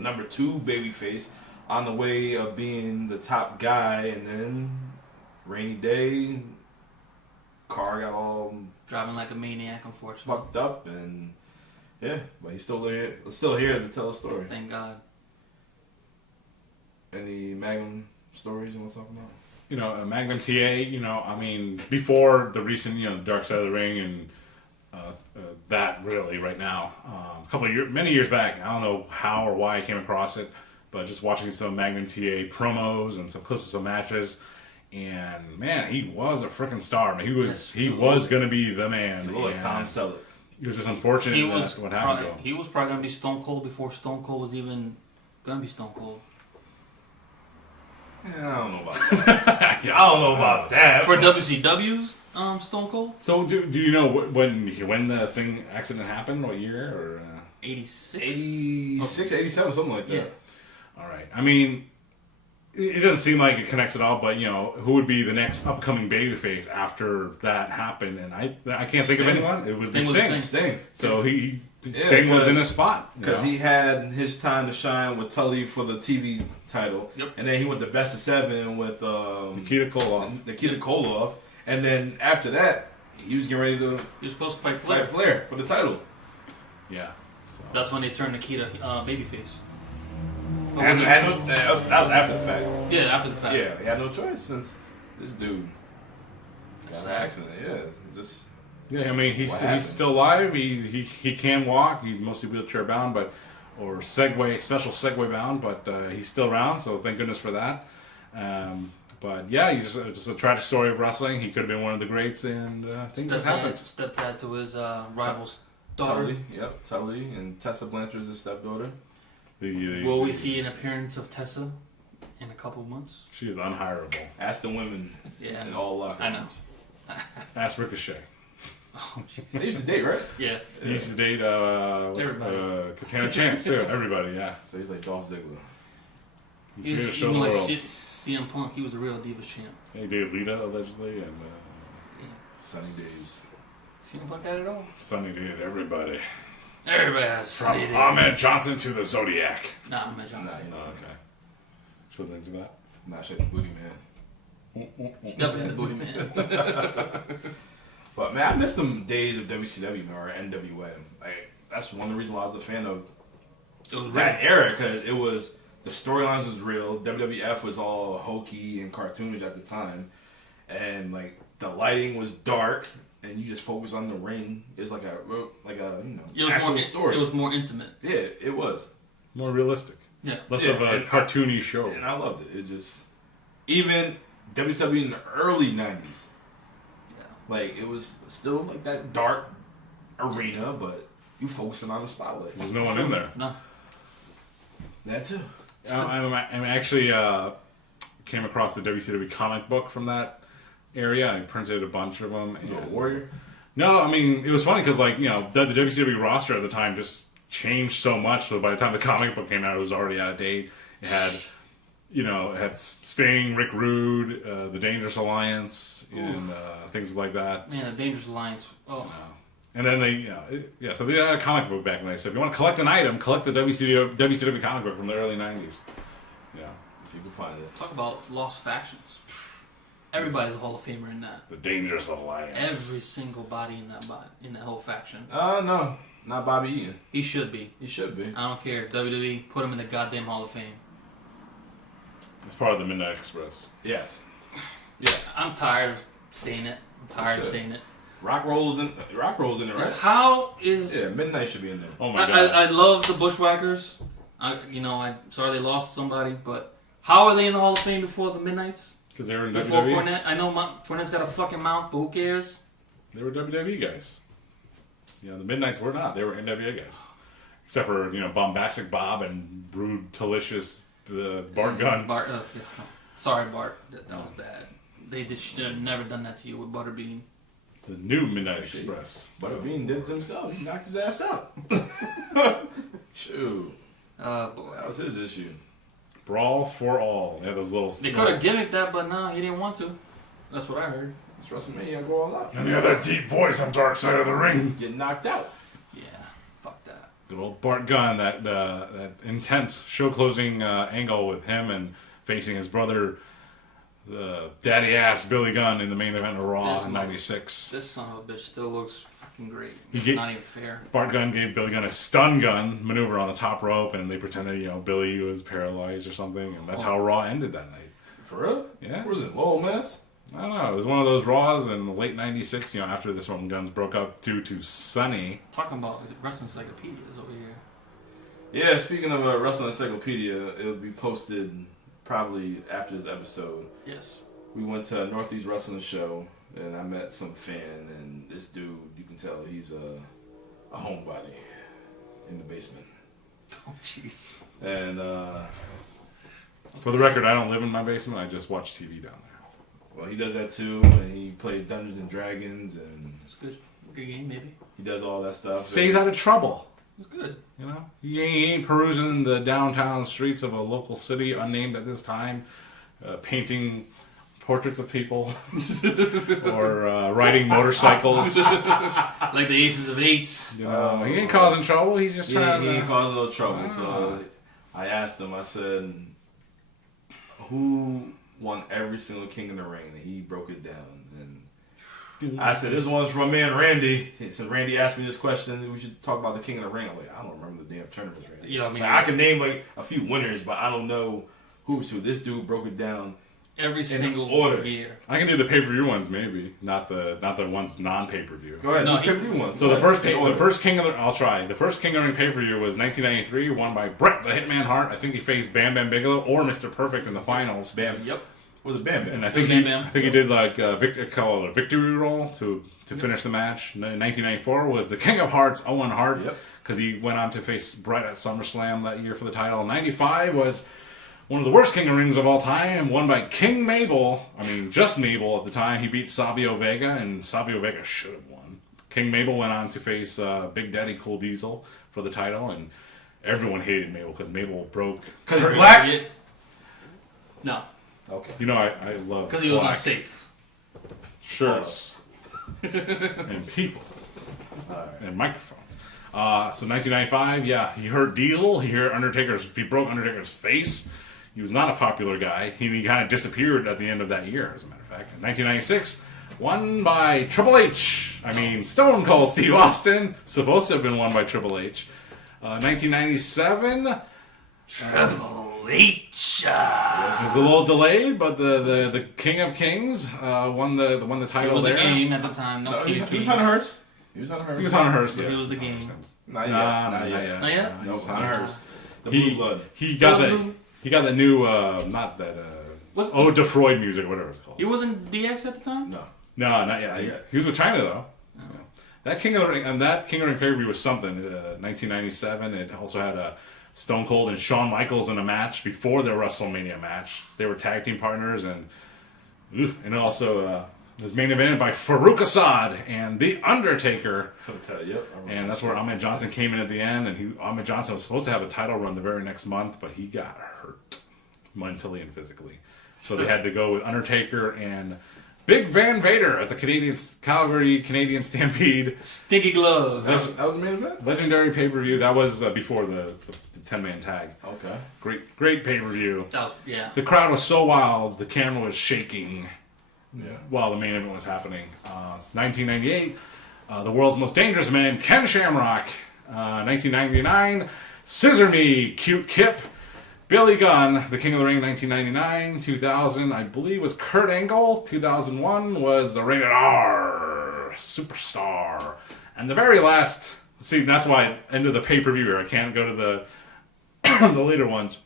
number 2 babyface on the way of being the top guy, and then rainy day, car got all driving like a maniac, unfortunately. Fucked up, and yeah, but he's still here to tell a story. Thank God. Any Magnum stories you want to talk about? Magnum TA, I mean, before the recent, Dark Side of the Ring and that really right now, many years back, I don't know how or why I came across it, but just watching some Magnum TA promos and some clips of some matches, and man, he was a freaking star. I mean, he was going to be the man. He looked like Tom Selleck. It was just unfortunate what happened to him. He was probably going to be Stone Cold before Stone Cold was even going to be Stone Cold. Yeah, I don't know about that. I don't know about that. For WCW's Stone Cold? So do you know when the accident happened? What year? Or 86? 86, 87, something like that. Yeah. All right. I mean, it doesn't seem like it connects at all, but who would be the next upcoming babyface after that happened? And I can't think of anyone. It was Sting. So Sting was in a spot because he had his time to shine with Tully for the TV title, and then he went to Best of 7 with Nikita Koloff, and then after that he was getting ready to. He was supposed to fight Flair. For the title. Yeah. So. That's when they turned Nikita babyface. That was after the fact. Yeah, after the fact. Yeah, he had no choice since this dude got an accident. Yeah, I mean he's still alive. He can walk. He's mostly wheelchair bound, or special Segway bound, but he's still around. So thank goodness for that. But yeah, he's just a tragic story of wrestling. He could have been one of the greats, and things just happened. Stepdad to his rival's daughter. Tully, and Tessa Blanchard is his stepdaughter. Will we see an appearance of Tessa in a couple of months? She is unhireable. Ask the women. Yeah, in all locker rooms. I know. Ask Ricochet. Oh, they used to date, right? Yeah. He used to date Katana Chance too. Everybody, yeah. So he's like Dolph Ziggler. He's even like CM Punk. He was a real Divas champ. He dated Lita allegedly, and Sunny Days. CM Punk had it all. Sunny dated everybody. Everybody has From Ahmed Johnson to the Zodiac. Nah, Ahmed Johnson. Okay. Should think to that. Nah, shit, the Booty Man. He definitely had the Booty Man. But man, I miss them days of WCW or NWA. Like that's one of the reasons why I was a fan of that era, because it was the storylines was real. WWF was all hokey and cartoonish at the time, and like the lighting was dark. And you just focus on the ring. It's like a actual story. It was more intimate. Yeah, it was more realistic. Yeah, less of a cartoony show. And I loved it. It just even WCW in the early '90s. Yeah, like it was still like that dark arena, but you focusing on the spotlight. There's no one in there. No. That too. I actually came across the WCW comic book from that area. I printed a bunch of them. You a Warrior? No, I mean it was funny because the WCW roster at the time just changed so much. So by the time the comic book came out, it was already out of date. It had, it had Sting, Rick Rude, the Dangerous Alliance, and things like that. Man, the Dangerous Alliance. Oh. And then so they had a comic book back in the day. So if you want to collect an item, collect the WCW comic book from the early 90s. Yeah. If you can find it. Talk about lost factions. Everybody's a Hall of Famer in that. The Dangerous Alliance. Every single body in that whole faction. No. Not Bobby Eaton. He should be. He should be. I don't care. WWE, put him in the goddamn Hall of Fame. It's part of the Midnight Express. Yes. I'm tired of saying it. Rock Roll's in it, right? How is... Yeah, Midnight should be in there. Oh my God. I love the Bushwhackers. I'm sorry they lost somebody, but how are they in the Hall of Fame before the Midnights? Because they were in Before WWE? Cornette? I know Cornette's got a fucking mount, but who cares? They were WWE guys. The Midnights were not. They were NWA guys. Except for, Bombastic Bob and Brutalicious Bart Gunn. Sorry, Bart. That was bad. They should have never done that to you with Butterbean. The new Midnight Express. Butterbean did it himself. He knocked his ass out. Shoot. Boy. That was his issue. Brawl for all. They had those little... They could have gimmicked that, but no, he didn't want to. That's what I heard. It's WrestleMania, go all out. And he had that deep voice on Dark Side of the Ring. Get knocked out. Yeah, fuck that. Good old Bart Gunn, that intense show-closing angle with him and facing his brother, the daddy-ass Billy Gunn in the main event of Raw in 96. This son of a bitch still looks fucking great. It's not even fair. Bart Gunn gave Billy Gunn a stun gun maneuver on the top rope, and they pretended, Billy was paralyzed or something, and that's how Raw ended that night. For real? Yeah. Where was it? Lowell, Mass? I don't know. It was one of those Raws in the late 96, after this one Guns broke up due to Sonny. Talking about Wrestling Encyclopedias over here. Yeah, speaking of a Wrestling Encyclopedia, it'll be posted probably after this episode. Yes. We went to a Northeast Wrestling show, and I met some fan, and this dude, you can tell he's a homebody in the basement. Oh, jeez. And, For the record, I don't live in my basement. I just watch TV down there. well, he does that too, and he plays Dungeons and Dragons, and It's good. Good game, maybe. he does all that stuff. Stays out of trouble. It's good. He ain't perusing the downtown streets of a local city unnamed at this time, painting portraits of people or riding motorcycles. Like the Aces of Eights. He ain't causing trouble. He's just trying he to... ain't causing no trouble. So I asked him, I said, who won every single King of the Ring? And he broke it down. And I said, this one's from my man Randy. So Randy asked me this question. We should talk about the King of the Ring. I'm like, I don't remember the damn tournaments, Randy. I can name a few winners, but I don't know who's who. This dude broke it down every single order. year. I can do the pay-per-view ones, maybe. Not the ones non-pay-per-view. Go ahead. No, pay-per-view ones. So the first King of the... I'll try. The first King of the Ring pay-per-view was 1993, won by Bret the Hitman Hart. I think he faced Bam Bam Bigelow or Mr. Perfect in the finals. Bam. Yep. Was it Bam Bam? And I think he did like a victory roll to finish the match. 1994 was the King of Hearts, Owen Hart, because he went on to face Bret at SummerSlam that year for the title. 95 was one of the worst King of Rings of all time, won by King Mabel. I mean, just Mabel at the time. He beat Savio Vega, and Savio Vega should have won. King Mabel went on to face Big Daddy Cool Diesel for the title, and everyone hated Mabel because Mabel broke. Because he's black? No. Okay. I love because he was unsafe. Shirts and people and microphones. So 1995, he hurt Diesel. He broke Undertaker's face. He was not a popular guy. He kind of disappeared at the end of that year, as a matter of fact. In 1996, won by Triple H. Stone Cold Steve Austin. Supposed to have been won by Triple H. 1997. Triple H. It was a little delayed, but the King of Kings won the title there. He was the game at the time. He was Hunter Hearst. He was Hunter Hearst. He was the game. Not yet. Not yet? No, Hunter Hearst. The Blue Blood. He got the new not that DeFreud music or whatever it's called. He wasn't DX at the time? No, not yet. He was with China though. Oh. Yeah. That King of the Ring pay-per-view was something. 1997. It also had Stone Cold and Shawn Michaels in a match before their WrestleMania match. They were tag team partners, and also It was main evented by Farouk Assad and The Undertaker. Yep. And that's where Ahmed Johnson came in at the end. And Ahmed Johnson was supposed to have a title run the very next month, but he got hurt mentally and physically. So they had to go with Undertaker and Big Van Vader at the Calgary Canadian Stampede. Stinky gloves. That was the main event? Legendary pay-per-view. That was before the 10-man tag. Okay. Great pay-per-view. Yeah. The crowd was so wild, the camera was shaking. Yeah. While the main event was happening. 1998, The World's Most Dangerous Man, Ken Shamrock. 1999, Scissor Me, Cute Kip. Billy Gunn, The King of the Ring, 1999. 2000, I believe, was Kurt Angle. 2001 was the Rated R Superstar. And the very last, see, that's why I ended the pay-per-view here. I can't go to the the later ones.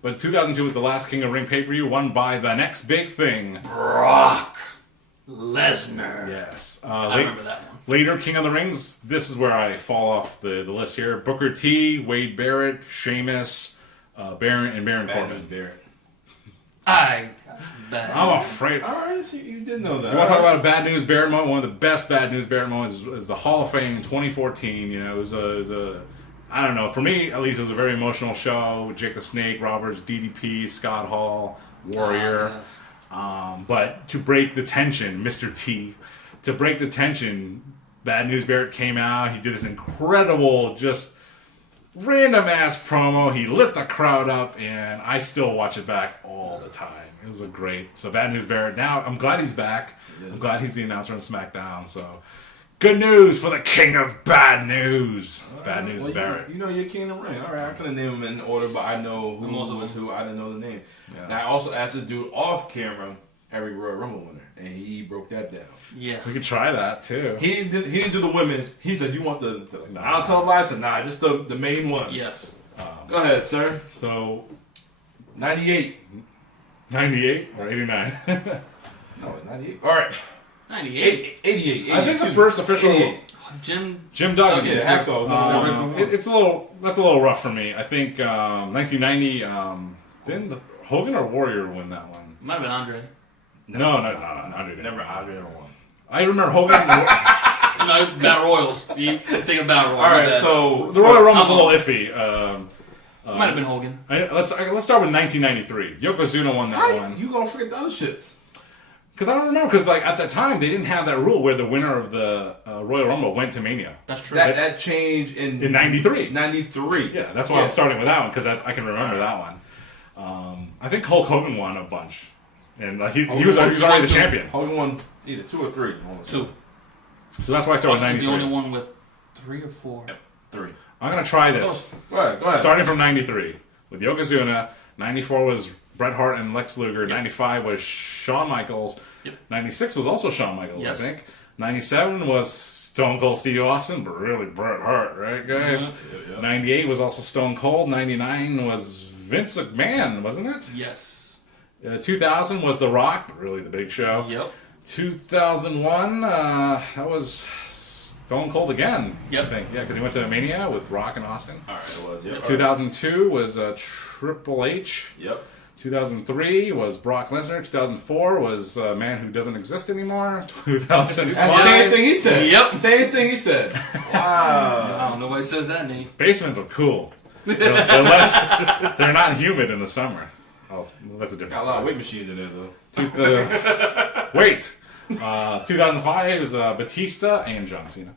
But 2002 was the last King of the Ring pay-per-view, won by the next big thing, Brock Lesnar. Yes. I remember that one. Later King of the Rings, this is where I fall off the list here. Booker T, Wade Barrett, Sheamus, Baron Corbin. Barrett. I'm afraid. All right, so you did know that. You want to talk about a bad news Barrett moment? One of the best bad news Barrett moments is the Hall of Fame 2014. You know, it was a I don't know. For me, at least, it was a very emotional show. Jake the Snake, Roberts, DDP, Scott Hall, Warrior. Yes. But to break the tension, Mr. T, to break the tension, Bad News Barrett came out. He did this incredible, just random-ass promo. He lit the crowd up, and I still watch it back all the time. It was a great... So Bad News Barrett, now I'm glad he's back. Yes. I'm glad he's the announcer on SmackDown, so... Good news for the king of bad news. Bad news, Barrett. You know you're king of the ring. All right, I couldn't name him in order, but I know who was who. I didn't know the name. Yeah. Now I also asked the dude off camera every Royal Rumble winner, and he broke that down. Yeah, we could try that too. He didn't do the women's. He said, "You want the non televised?" And nah, just the main ones. Yes. Go ahead, sir. So, 98. 98 or 89? No, 98. All right. 98. 88. I think the first official 88. Jim Duggan. Yeah, Hacksaw. It's a little rough for me. I think 1990. Didn't Hogan or Warrior win that one? Might have been Andre. No, Andre. Never won. I remember Hogan. No, Battle Royals. You think of Battle Royals. All right, so the Royal Rumble's a little iffy. Might have been Hogan. Let's start with 1993. Yokozuna won that one. You gonna forget the other shits? Because I don't know. Because like at that time, they didn't have that rule where the winner of the Royal Rumble went to Mania. That's true. That changed in 93. 93. Yeah, that's why I'm starting with that one because I can remember that one. I think Hulk Hogan won a bunch, and he was already the champion. Hogan won either 2 or 3. 2. So that's why I started with 93. The only one with 3 or 4. 3. I'm gonna try this. Go ahead. Starting from 93 with Yokozuna. 94 was Bret Hart and Lex Luger. Yep. 95 was Shawn Michaels. Yep. 96 was also Shawn Michaels, yes. I think. 97 was Stone Cold Steve Austin, but really Bret Hart, right, guys? Yeah. 98 was also Stone Cold. 99 was Vince McMahon, wasn't it? Yes. 2000 was The Rock, but really the Big Show. Yep. 2001, that was Stone Cold again, yep. I think. Yeah, because he went to Mania with Rock and Austin. All right, it was, yep. 2002 was Triple H. Yep. 2003 was Brock Lesnar. 2004 was a man who doesn't exist anymore. 2005. Same thing he said. Yep. Same thing he said. Wow. Nobody says that name. Basements are cool. They're not humid in the summer. Oh, that's a different Got a lot of weight machines in there, though. Wait. 2005 is Batista and John Cena.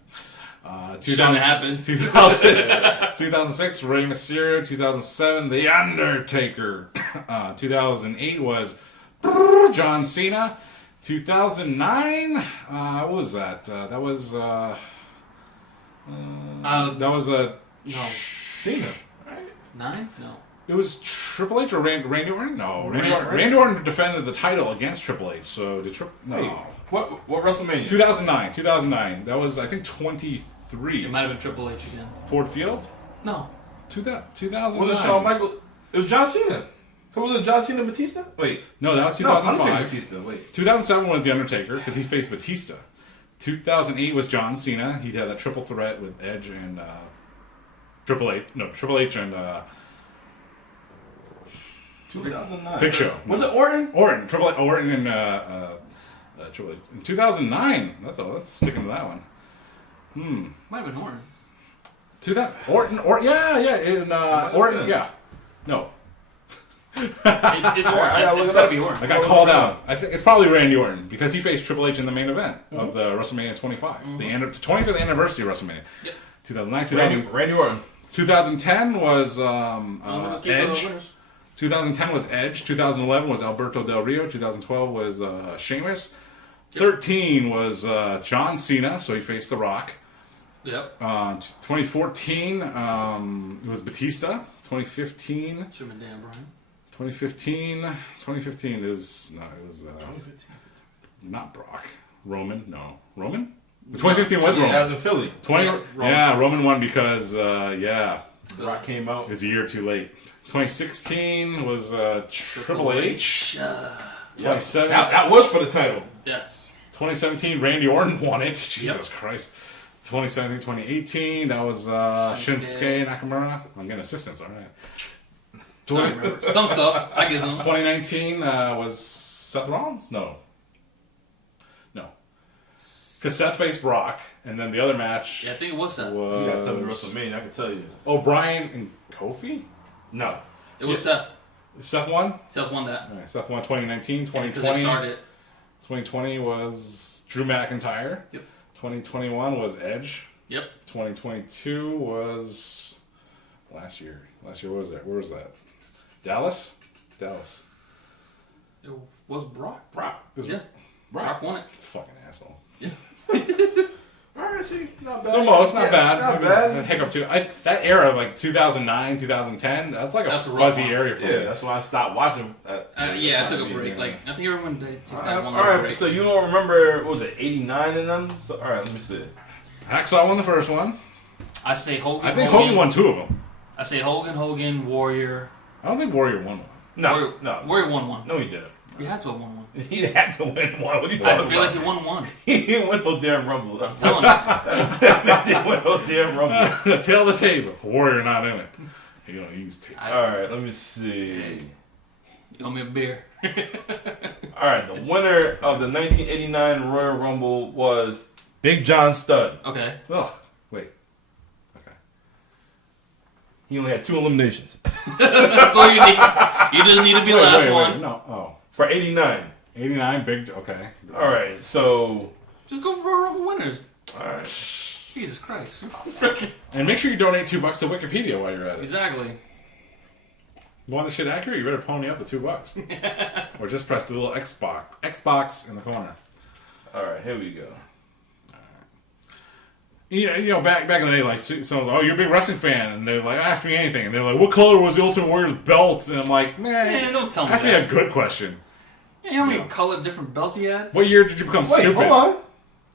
2006, Rey Mysterio. 2007, The Undertaker. 2008 was John Cena. 2009, what was that? That was no. Cena, right? 9? No. It was Triple H or Randy Orton? No, Randy Orton defended the title against Triple H. So did no. Hey, what WrestleMania? 2009. That was, I think, 23. It might have been Triple H again. Ford Field? No. 2009. Was it Shawn Michaels? It was John Cena. Who was it? John Cena Batista? Wait. No, that was 2005. No, Batista. Wait. 2007 was The Undertaker because he faced Batista. 2008 was John Cena. He had that triple threat with Edge and Triple H and 2009. Big Show. Was it Orton? Orton and Triple H. In 2009. Let's stick into that one. Might have been Orton. 2000 Orton. In Orton. Yeah. No. It's Orton. It's got to be Orton. I got called out. I think it's probably Randy Orton because he faced Triple H in the main event of the WrestleMania 25, the 25th anniversary of WrestleMania. Yep. 2009, 2000. Randy Orton. 2010 was Edge. 2010 was Edge. 2011 was Alberto Del Rio. 2012 was Sheamus. 13 was John Cena, so he faced The Rock. Yep. 2014 it was Batista. 2015. Should have been Dan Bryan. 2015 is no, it was 2015. Not Brock. Roman. 2015 was Roman. That was in Philly. Roman won because Brock came out. It was a year too late. 2016 was Triple H. 2017. That was for the title. Yes. 2017 Randy Orton won it. Jesus Christ. 2017, 2018 that was Shinsuke Nakamura. I'm getting assistance. All right. Some stuff. I get them. 2019 was Seth Rollins? No. Because Seth faced Brock, and then the other match. Yeah, I think it was Seth. You got something WrestleMania, I can tell you. O'Brien and Kofi? No. It was Seth. Seth won? Seth won that. All right, Seth won 2019. 2020. 2020 was Drew McIntyre. Yep. 2021 was Edge. Yep. 2022 was last year. Last year, what was that? Where was that? Dallas. It was Brock. It was Brock won it. Fucking asshole. Yeah. Alright, see, not bad. So it's not bad. Not bad. Hiccup too. That era, like 2009, 2010, that's like a fuzzy area for me. Yeah, that's why I stopped watching. I took a break. Like I think everyone takes that one. Alright, break. so you don't remember, what was it, 89 in them? So, alright, let me see. Hacksaw won the first one. I say Hogan. I think Hogan won two of them. I say Hogan, Warrior. I don't think Warrior won one. No. Warrior won one. No, he didn't. He had to have won one. He had to win one. What are you talking about? I feel like he won one. He didn't win no damn Rumble. I'm telling you. He didn't win no damn Rumble. The tail of the tape. Warrior not in it. You don't use tape. Alright, let me see. You owe me a beer. Alright, the winner of the 1989 Royal Rumble was Big John Studd. Okay. Ugh. Wait. Okay. He only had 2 eliminations. That's all you need. You just need to be the last one. No. Oh. For 89. 89, big. Okay. Alright, so. Just go for Royal Rumble winners. Alright. Jesus Christ. And make sure you donate $2 to Wikipedia while you're at it. Exactly. You want the shit accurate? You better pony up the $2. Or just press the little Xbox in the corner. Alright, here we go. You know, back in the day, like, so you're a big wrestling fan, and they're like, ask me anything, and they're like, what color was the Ultimate Warrior's belt? And I'm like, man, don't tell me ask that. me a good question. You know how many colored different belts he had? What year did you become stupid? Wait, hold on.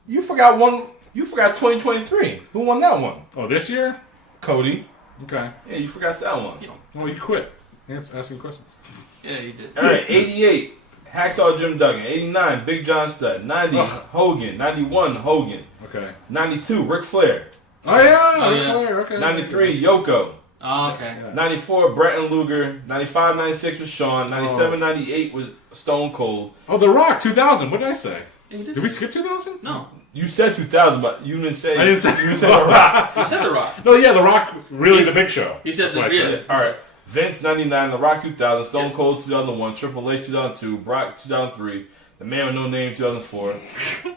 You forgot one. You forgot 2023. Who won that one? Oh, this year? Cody. Okay. Yeah, you forgot that one. Well, you quit asking questions. Yeah, you did. Alright, 88. Hacksaw Jim Duggan. 89. Big John Studd. 90. Hogan. 91. Hogan. Okay. 92. Ric Flair. Oh, yeah. Ric Flair. Okay. 93. Yoko. Oh, okay. 94. Brett and Luger. 95. 96 was Shawn. 97. 98 was Stone Cold. Oh, The Rock, 2000. What did I say? Yeah, did we skip 2000? No. You said 2000, but you didn't say. I didn't say. You said The Rock. You said The Rock. No, yeah, The Rock, really the big show. You said That's what I said. All right. Vince 99, The Rock 2000, Stone Cold 2001, Triple H 2002, Brock 2003, The Man with No Name 2004,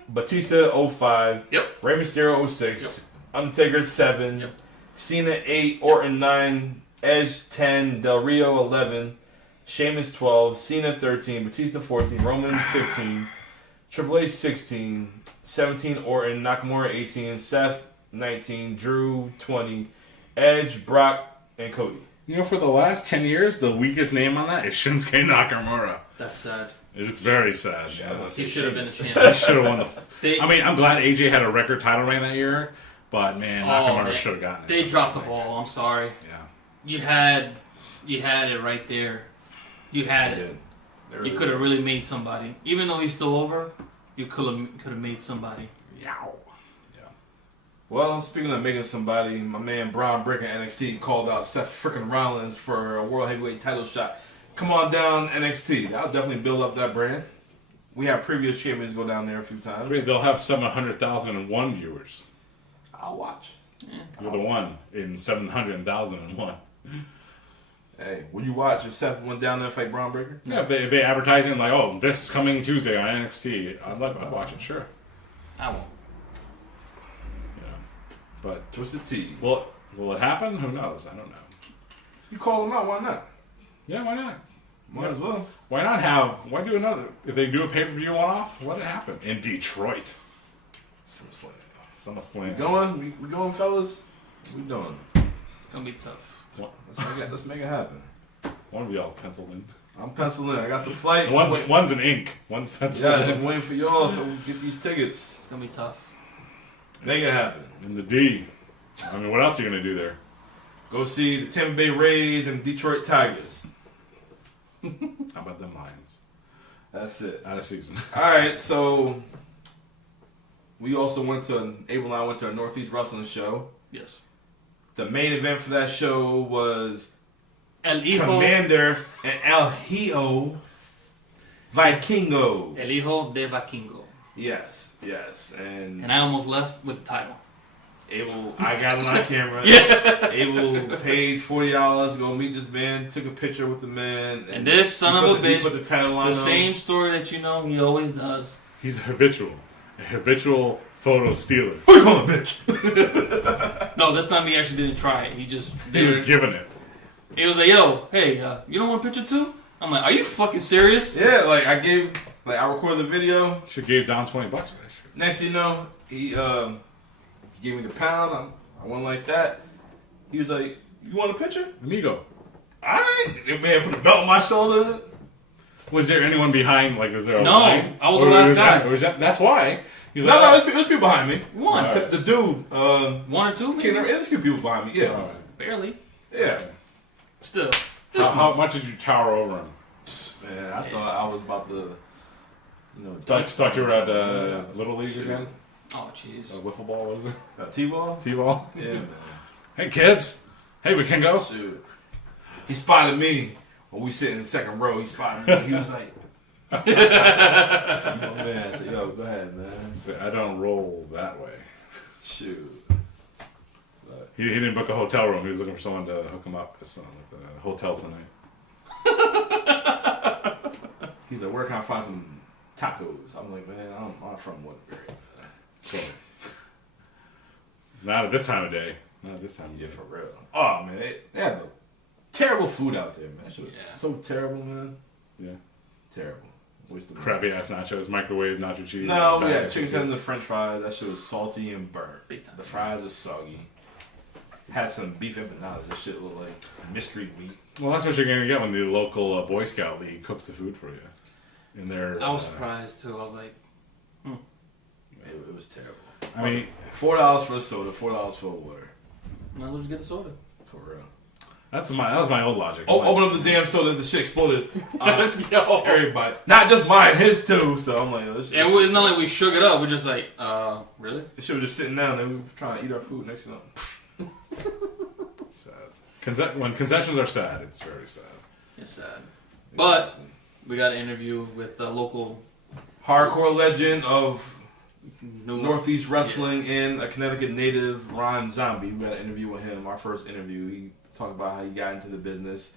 Batista 05, Rey Mysterio 06, Undertaker 7, Cena 8, Orton 9, Edge 10, Del Rio 11, Sheamus 12, Cena 13, Batista 14, Roman 15, Triple H 16, 17 Orton, Nakamura 18, Seth 19, Drew 20, Edge, Brock, and Cody. You know, for the last 10 years, the weakest name on that is Shinsuke Nakamura. That's sad. It's very sad. He should have been a champion. He should have won I mean, I'm glad AJ had a record title reign that year, but man, Nakamura should have gotten it. They dropped the ball. I'm sorry. Yeah. You had it right there. You had it. You could have really made somebody. Even though he's still over, you could have made somebody. Yow. Well, speaking of making somebody, my man Braun Breaker NXT called out Seth frickin' Rollins for a World Heavyweight title shot. Come on down, NXT. That'll definitely build up that brand. We have previous champions go down there a few times. They'll have 700,001 viewers. I'll watch. You're the one in 700,001. Hey, would you watch if Seth went down there and fight Braun Breaker? Yeah, if they advertise it like, oh, this is coming Tuesday on NXT, I'd watch it, sure. I won't. Yeah. But Twisted Tea. will it happen? Who knows? I don't know. You call them out, why not? Yeah, why not? Might as well. Why do another? If they do a pay-per-view one-off, let it happen. In Detroit. SummerSlam. We going, fellas? We doing. It's gonna be tough. Let's make it happen. One of y'all's penciled in. I'm penciled in. I got the flight. One's in ink. One's penciled in. Yeah, I'm waiting for y'all so we get these tickets. It's gonna be tough. Make it happen. In the D. I mean, what else are you gonna do there? Go see the Tampa Bay Rays and Detroit Tigers. How about them Lions? That's it. Out of season. All right, so we also Abel and I went to a Northeast Wrestling show. Yes. The main event for that show was El Hijo. Kommander and El Hijo Vikingo. El Hijo de Vikingo. Yes. And I almost left with the title. Abel, I got him on camera. Yeah. Abel paid $40 to go meet this man, took a picture with the man. And this son of a bitch, put the title on the him. same story that you know he always does. He's a habitual photo stealer. Who you calling bitch? No, this time he actually didn't try it. He was given it. He was like, yo, hey, you don't want a picture too? I'm like, are you fucking serious? Yeah, I recorded the video. Should gave Don $20 for that shit. Next thing you know, he gave me the pound. I went like that. He was like, you want a picture? Amigo. Alright. The man put a belt on my shoulder. Was there anyone behind? Was there a No, line? I was the last guy. That's why. He's No, there's people behind me. One. Alright. The dude, One or two? maybe? there's a few people behind me. Yeah. Alright. Barely. Yeah. Still. How much did you tower over him? Man, I thought I was about to, Thought you were at Little League again? Oh, jeez. Wiffle ball, what is it? T-ball? T-ball? Yeah, man. Hey, kids. Hey, Vikingo. Shoot. He spotted me when we sit in the second row. He spotted me. He was like, man. I said, yo, go ahead, man. I don't roll that way. Shoot. He didn't book a hotel room. He was looking for someone to hook him up at a hotel tonight. He's like, where can I find some tacos? I'm like, man, I'm from Woodbury. So, not at this time of day. Not at this time of day. Yeah, for real. Oh, man, they have terrible food out there, man. That shit was so terrible, man. Yeah. Terrible. Wasted Crappy ass nachos, microwave nacho cheese. No, we had chicken tenders and french fries. That shit was salty and burnt. Big time. The fries was soggy. Had some beef empanadas. That shit looked like mystery meat. Well, that's what you're going to get when the local Boy Scout League cooks the food for you. In their, I was surprised too. I was like, It was terrible. I mean, $4 for a soda, $4 for a water. might as well just get the soda. For real. that was my old logic. Open up the damn soda, the shit exploded. Yo. Everybody. Not just mine, his too. So I'm like, this And it's not like we shook it up. We're just like, really? This shit was just sitting down and we were trying to eat our food next to them. Sad. When concessions are sad, it's very sad. It's sad. But we got an interview with the local Hardcore legend of New Northeast Wrestling and a Connecticut native, Ron Zombie. We had an interview with him, our first interview. He talked about how he got into the business,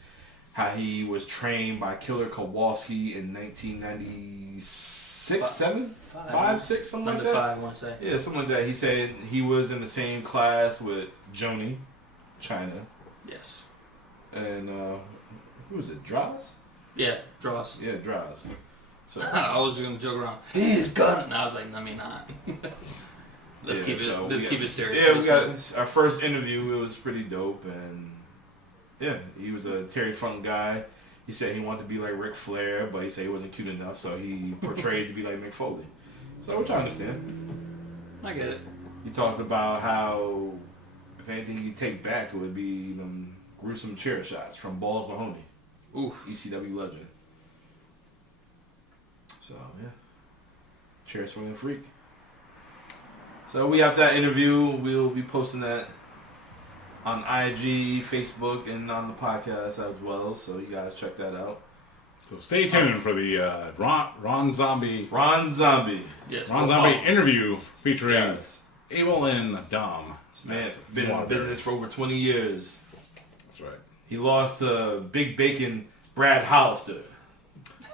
how he was trained by Killer Kowalski in 1996, 5, 6, something like Under that. 5, I want to say. Yeah, something like that. He said he was in the same class with Joni, China, Yes. and who was it, Draws? Yeah, Dross. Yeah, Draws. So I was just gonna joke around. He's got it. And I was like, let me not. Let's keep it serious. Yeah, we got our first interview. It was pretty dope, and yeah, he was a Terry Funk guy. He said he wanted to be like Ric Flair, but he said he wasn't cute enough, so he portrayed to be like Mick Foley. So which I understand. I get it. He talked about how if anything he could take back, it would be them gruesome chair shots from Balls Mahoney. Oof. ECW legend. So, yeah. Chair swinging freak. So, we have that interview. We'll be posting that on IG, Facebook, and on the podcast as well. So, you guys check that out. So stay tuned for the Ron Zombie Yes. Ron Zombie interview featuring Yes. Abel and Dom. This man been in business for over 20 years. That's right. He lost to Big Bacon Brad Hollister.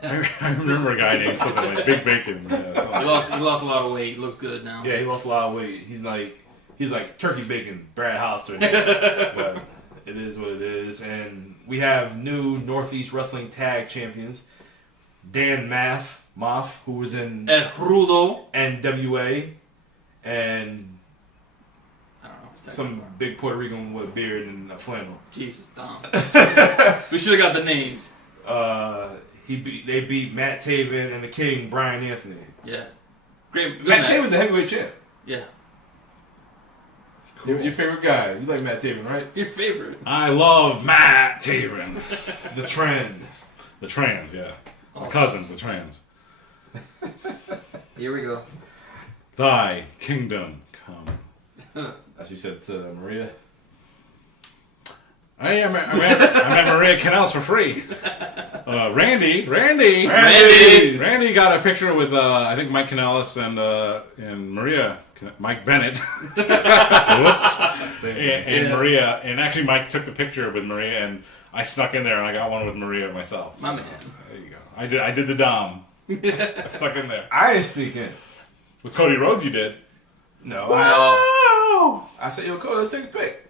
I remember a guy named something like Big Bacon. He lost a lot of weight. He looks good now. Yeah, he lost a lot of weight. He's like turkey bacon Brad Hollister. But it is what it is. And we have new Northeast Wrestling Tag Champions. Dan Moff, who was in Ed Rudo. NWA. And I don't know. some big Puerto Rican with a beard and a flannel. Jesus, Dom. We should have got the names. They beat Matt Taven and the King, Brian Anthony. Yeah. Great. Good Matt match. Taven's the heavyweight champ. Yeah. Cool. Your favorite guy. You like Matt Taven, right? Your favorite. I love Matt Taven. The Trend. The Trans, yeah. My Oh, cousins, the Trans. Here we go. Thy kingdom come. As you said to Maria. I met Maria Canals for free. Randy got a picture with I think Mike Canales and Maria Mike Bennett. Whoops. And Maria, and actually Mike took the picture with Maria, and I snuck in there and I got one with Maria myself. My man. There you go. I did the Dom. I snuck in there. I didn't sneak in. With Cody Rhodes, you did. No. Wow. I said, yo, Cody, let's take a pic.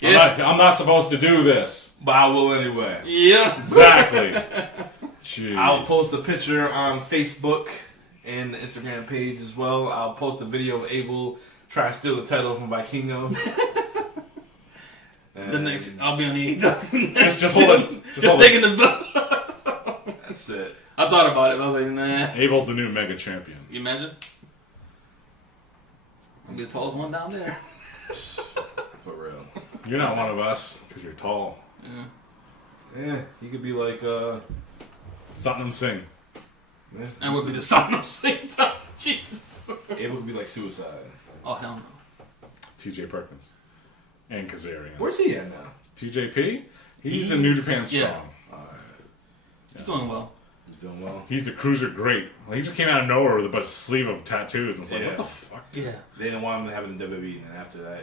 Yeah. I'm not supposed to do this. But I will anyway. Yeah. Exactly. Jeez. I'll post a picture on Facebook and the Instagram page as well. I'll post a video of Abel trying to steal the title from Vikingo. The next, I'll be on AEW. Just hold it. Just taking the belt. That's it. I thought about it. I was like, nah. Abel's the new mega champion. You imagine? I'll be the tallest one down there. For real. You're not one of us because you're tall. Yeah. Yeah, you could be like, Satnam Singh. yeah. And we'll be the son of Satan. Jesus. Abel could be like Suicide. Oh, hell no. TJ Perkins. And Kazarian. Where's he at now? TJP? He's in New Japan Strong. Yeah. He's doing well. He's doing well. He's the cruiser great. Well, he just came out of nowhere with a bunch of sleeve of tattoos. And it's like, Yeah. what the fuck? Yeah. They didn't want him to have it in WWE, and after that,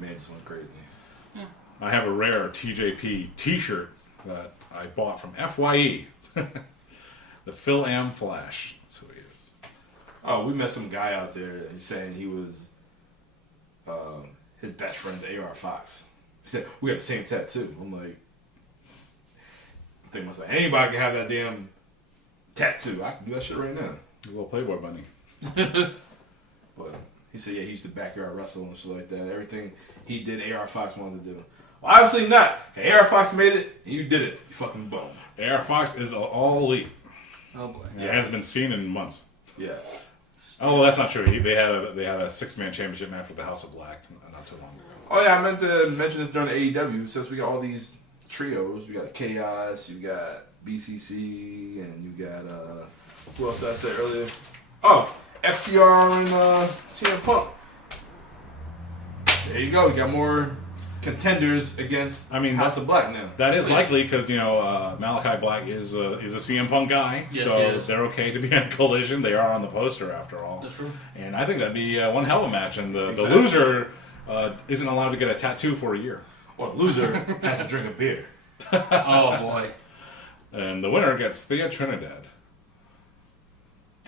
man just went crazy. I have a rare TJP t-shirt that I bought from FYE. The Phil Am Flash. That's who he is. Oh, we met some guy out there. He's saying he was his best friend, AR Fox. He said, we got the same tattoo. I'm like, I think myself, anybody can have that damn tattoo. I can do that shit right now. A little Playboy bunny. But he said, yeah, he used to backyard wrestle and shit like that. Everything he did, AR Fox wanted to do. Well, obviously not. AR Fox made it, and you did it. You fucking bum. AR Fox is all elite. Oh, boy. It hasn't been seen in months. Yeah. Oh, well, that's not true. They had a 6-man championship match with the House of Black not too long ago. Oh, yeah, I meant to mention this during the AEW. Since we got all these trios, we got Chaos, you got BCC, and you got, who else did I say earlier? Oh, FTR and CM Punk. There you go. We got more contenders against House of Black now. That is likely because Malachi Black is a CM Punk guy, Yes, so he is. they're okay to be on Collision. They are on the poster after all. That's true. And I think that'd be one hell of a match. And the Exactly. loser isn't allowed to get a tattoo for a year, Or the loser has to drink a beer. Oh, boy. and the winner gets Thea Trinidad.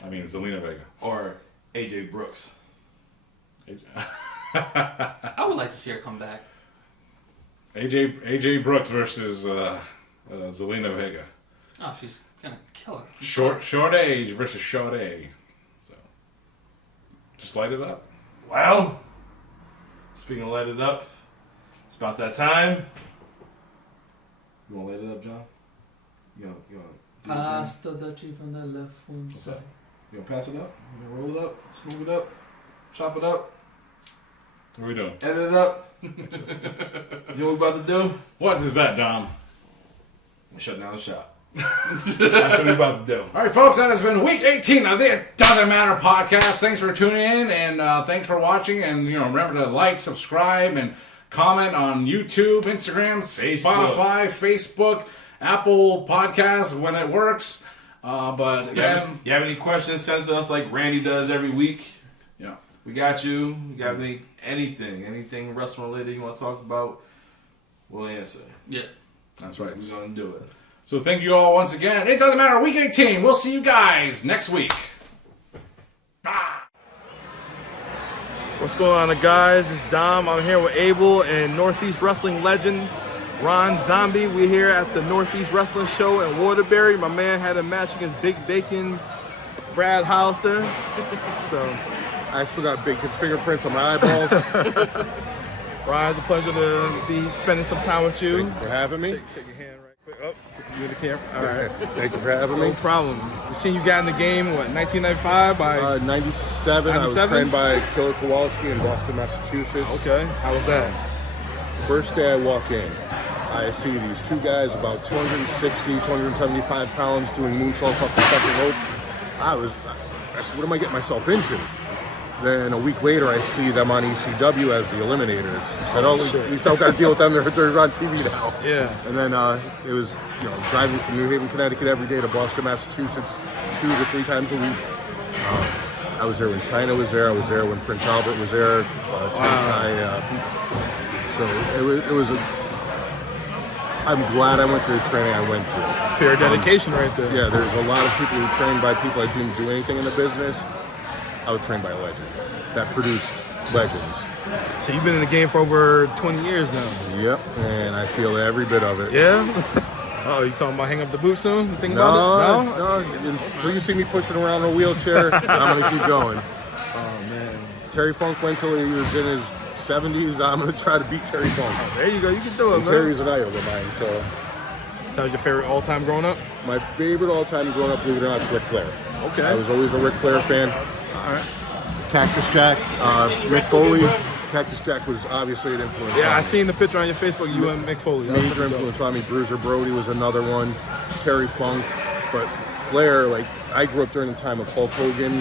I mean, Zelina Vega. Or AJ Brooks. I would like to see her come back. AJ Brooks versus Zelina Vega. Oh, she's gonna kill her. Short age versus short A. So just light it up. Well, speaking of light it up, it's about that time. You want to light it up, John? You want to do it? Pass the Dutchie from the left one. What's that? You want to pass it up? You want to roll it up? Smooth it up? Chop it up? What are we doing? Edit it up? You know what we're about to do? What is that, Dom? We're shutting down the shop. That's what we're about to do. All right, folks, that has been week 18 of the It Doesn't Matter podcast. Thanks for tuning in, and thanks for watching. And remember to like, subscribe, and comment on YouTube, Instagram, Facebook. Spotify, Facebook, Apple Podcasts when it works. But again, you have any questions, send it to us like Randy does every week. Yeah. We got you. You got anything wrestling related you want to talk about, we'll answer. Yeah. That's right. We're going to do it. So thank you all once again. It doesn't matter. Week 18. We'll see you guys next week. Bye. What's going on, guys? It's Dom. I'm here with Abel and Northeast Wrestling legend Ron Zombie. We're here at the Northeast Wrestling Show in Waterbury. My man had a match against Big Bacon Brad Hollister. So I still got Bacon's fingerprints on my eyeballs. Ron, it's a pleasure to be spending some time with you. Thank you for having me. Shake your hand right quick. Oh, you in the camera? All right. Thank you for having No me. problem. We seen you got in the game, what, 1995 by... 97. I was 97? trained by Killer Kowalski in Boston, Massachusetts. Okay. How was that? First day I walk in, I see these two guys about 260, 275 pounds doing moonsaults off the second rope. I said, what am I getting myself into? Then a week later, I see them on ECW as the Eliminators. I said, at least I don't got to deal with them. They're on TV now. Yeah. And then it was, driving from New Haven, Connecticut every day to Boston, Massachusetts, 2 to 3 times a week. I was there when China was there. I was there when Prince Albert was there. So it was I'm glad I went through the training I went through. It's pure dedication right there. Yeah, there's a lot of people who trained by people that didn't do anything in the business. I was trained by a legend that produced legends. So you've been in the game for over 20 years now. Yep, and I feel every bit of it. Yeah? Oh, you talking about hang up the boot soon? You think about it? No. Until you see me pushing around in a wheelchair, I'm going to keep going. Oh, man. Terry Funk went till he was in his 70s. I'm going to try to beat Terry Funk. Oh, there you go. You can do it, And man. Terry's an idol of mine, so. So your favorite all-time growing up? My favorite all-time growing up, believe it or not, is Ric Flair. Okay. I was always a Ric Flair fan. All right. Cactus Jack, Mick Foley. Cactus Jack was obviously an influence. Yeah, on I me. seen the picture on your Facebook. You and Mick Foley. Major influence on me. Bruiser Brody was another one. Terry Funk. But Flair, like, I grew up during the time of Hulk Hogan,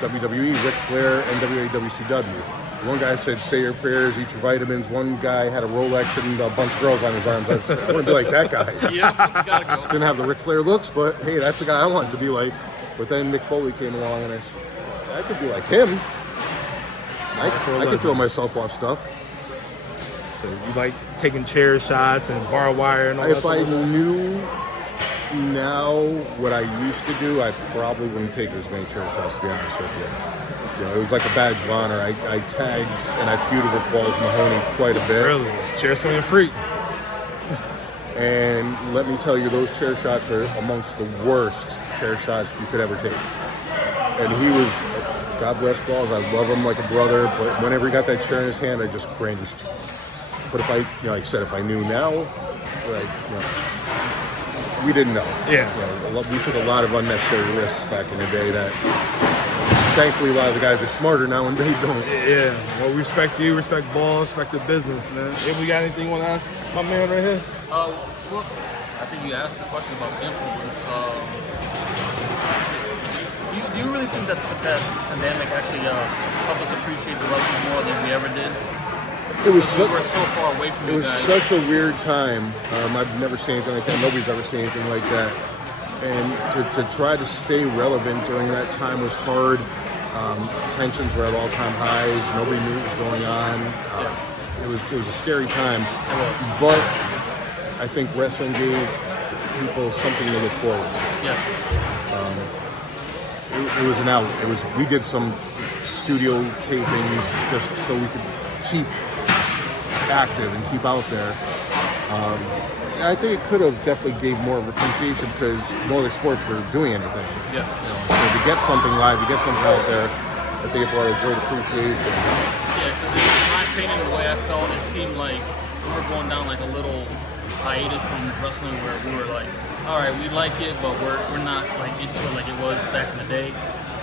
WWE, Ric Flair, NWA, WCW. One guy said, say your prayers, eat your vitamins. One guy had a Rolex and a bunch of girls on his arms. I want to be like that guy. Yeah, you gotta go. Didn't have the Ric Flair looks, but hey, that's the guy I wanted to be like. But then Mick Foley came along and I said, I could be like him. I could throw myself off stuff. So you like taking chair shots and barbed wire and all that If I stuff? knew now what I used to do, I probably wouldn't take as many chair shots, to be honest with you. It was like a badge of honor. I tagged and I feuded with Balls Mahoney quite a bit. Really? Chair swinging freak. And let me tell you, those chair shots are amongst the worst chair shots you could ever take. And he was, God bless Balls, I love him like a brother, but whenever he got that chair in his hand, I just cringed. But if I, like I said, if I knew now, we didn't know. Yeah. We took a lot of unnecessary risks back in the day that, thankfully, a lot of the guys are smarter now and they don't. Yeah. Well, respect you, respect Balls, respect the business, man. If we got anything you want to ask my man right here? Well, I think you asked the question about influence. Do you really think that pandemic actually helped us appreciate the wrestling more than we ever did? It was We were so far away from It you was guys. such a weird time. I've never seen anything like that. Nobody's ever seen anything like that. And to try to stay relevant during that time was hard. Tensions were at all-time highs. Nobody knew what was going on. It was a scary time. It was. But I think wrestling gave people something to look forward to. Yes. It was an outlet. We did some studio tapings just so we could keep active and keep out there. And I think it could have definitely gave more of appreciation because no other sports were doing anything. Yeah. So to get something live, to get something out there, I think it brought a great appreciation. Yeah, because in my opinion, the way I felt, it seemed like we were going down like a little hiatus from wrestling where we were like, all right, we like it, but we're not like into it like it was back in the day.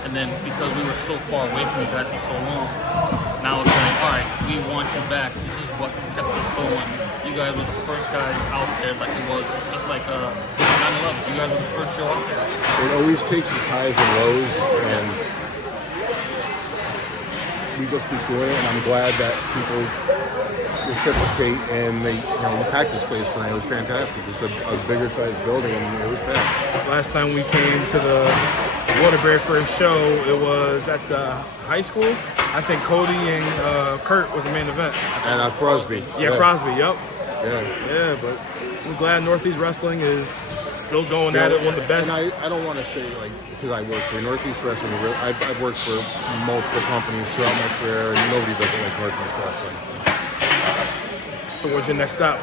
And then because we were so far away from you guys for so long, now it's like, all right, we want you back. This is what kept us going. You guys were the first guys out there, like it was just like 9/11. You guys were the first show out there. It always takes its highs and lows, and we just keep doing it. And I'm glad that people reciprocate, and we packed this place tonight. It was fantastic. It's a bigger sized building, and it was packed. Last time we came to the Waterbury for a show, it was at the high school. I think Cody and Kurt was the main event. And Crosby. Yeah, Crosby, yep. Yeah. But I'm glad Northeast Wrestling is still going at it, one of the best. And I don't want to say, because I work for Northeast Wrestling, I've worked for multiple companies throughout my career, and nobody doesn't like Northeast Wrestling. So what's your next stop?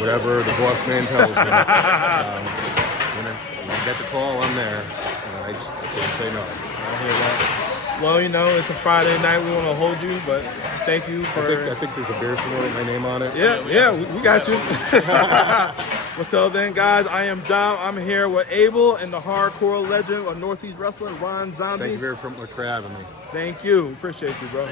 Whatever the boss man tells me. When I get the call, I'm there. I just can't say no. I hear that. Well, it's a Friday night. We want to hold you, but thank you for... I think there's a beer somewhere with my name on it. Yeah, we got you. Until then, guys, I am Dom. I'm here with Abel and the hardcore legend of Northeast Wrestling, Ron Zombie. Thank you very much for having me. Thank you. Appreciate you, bro.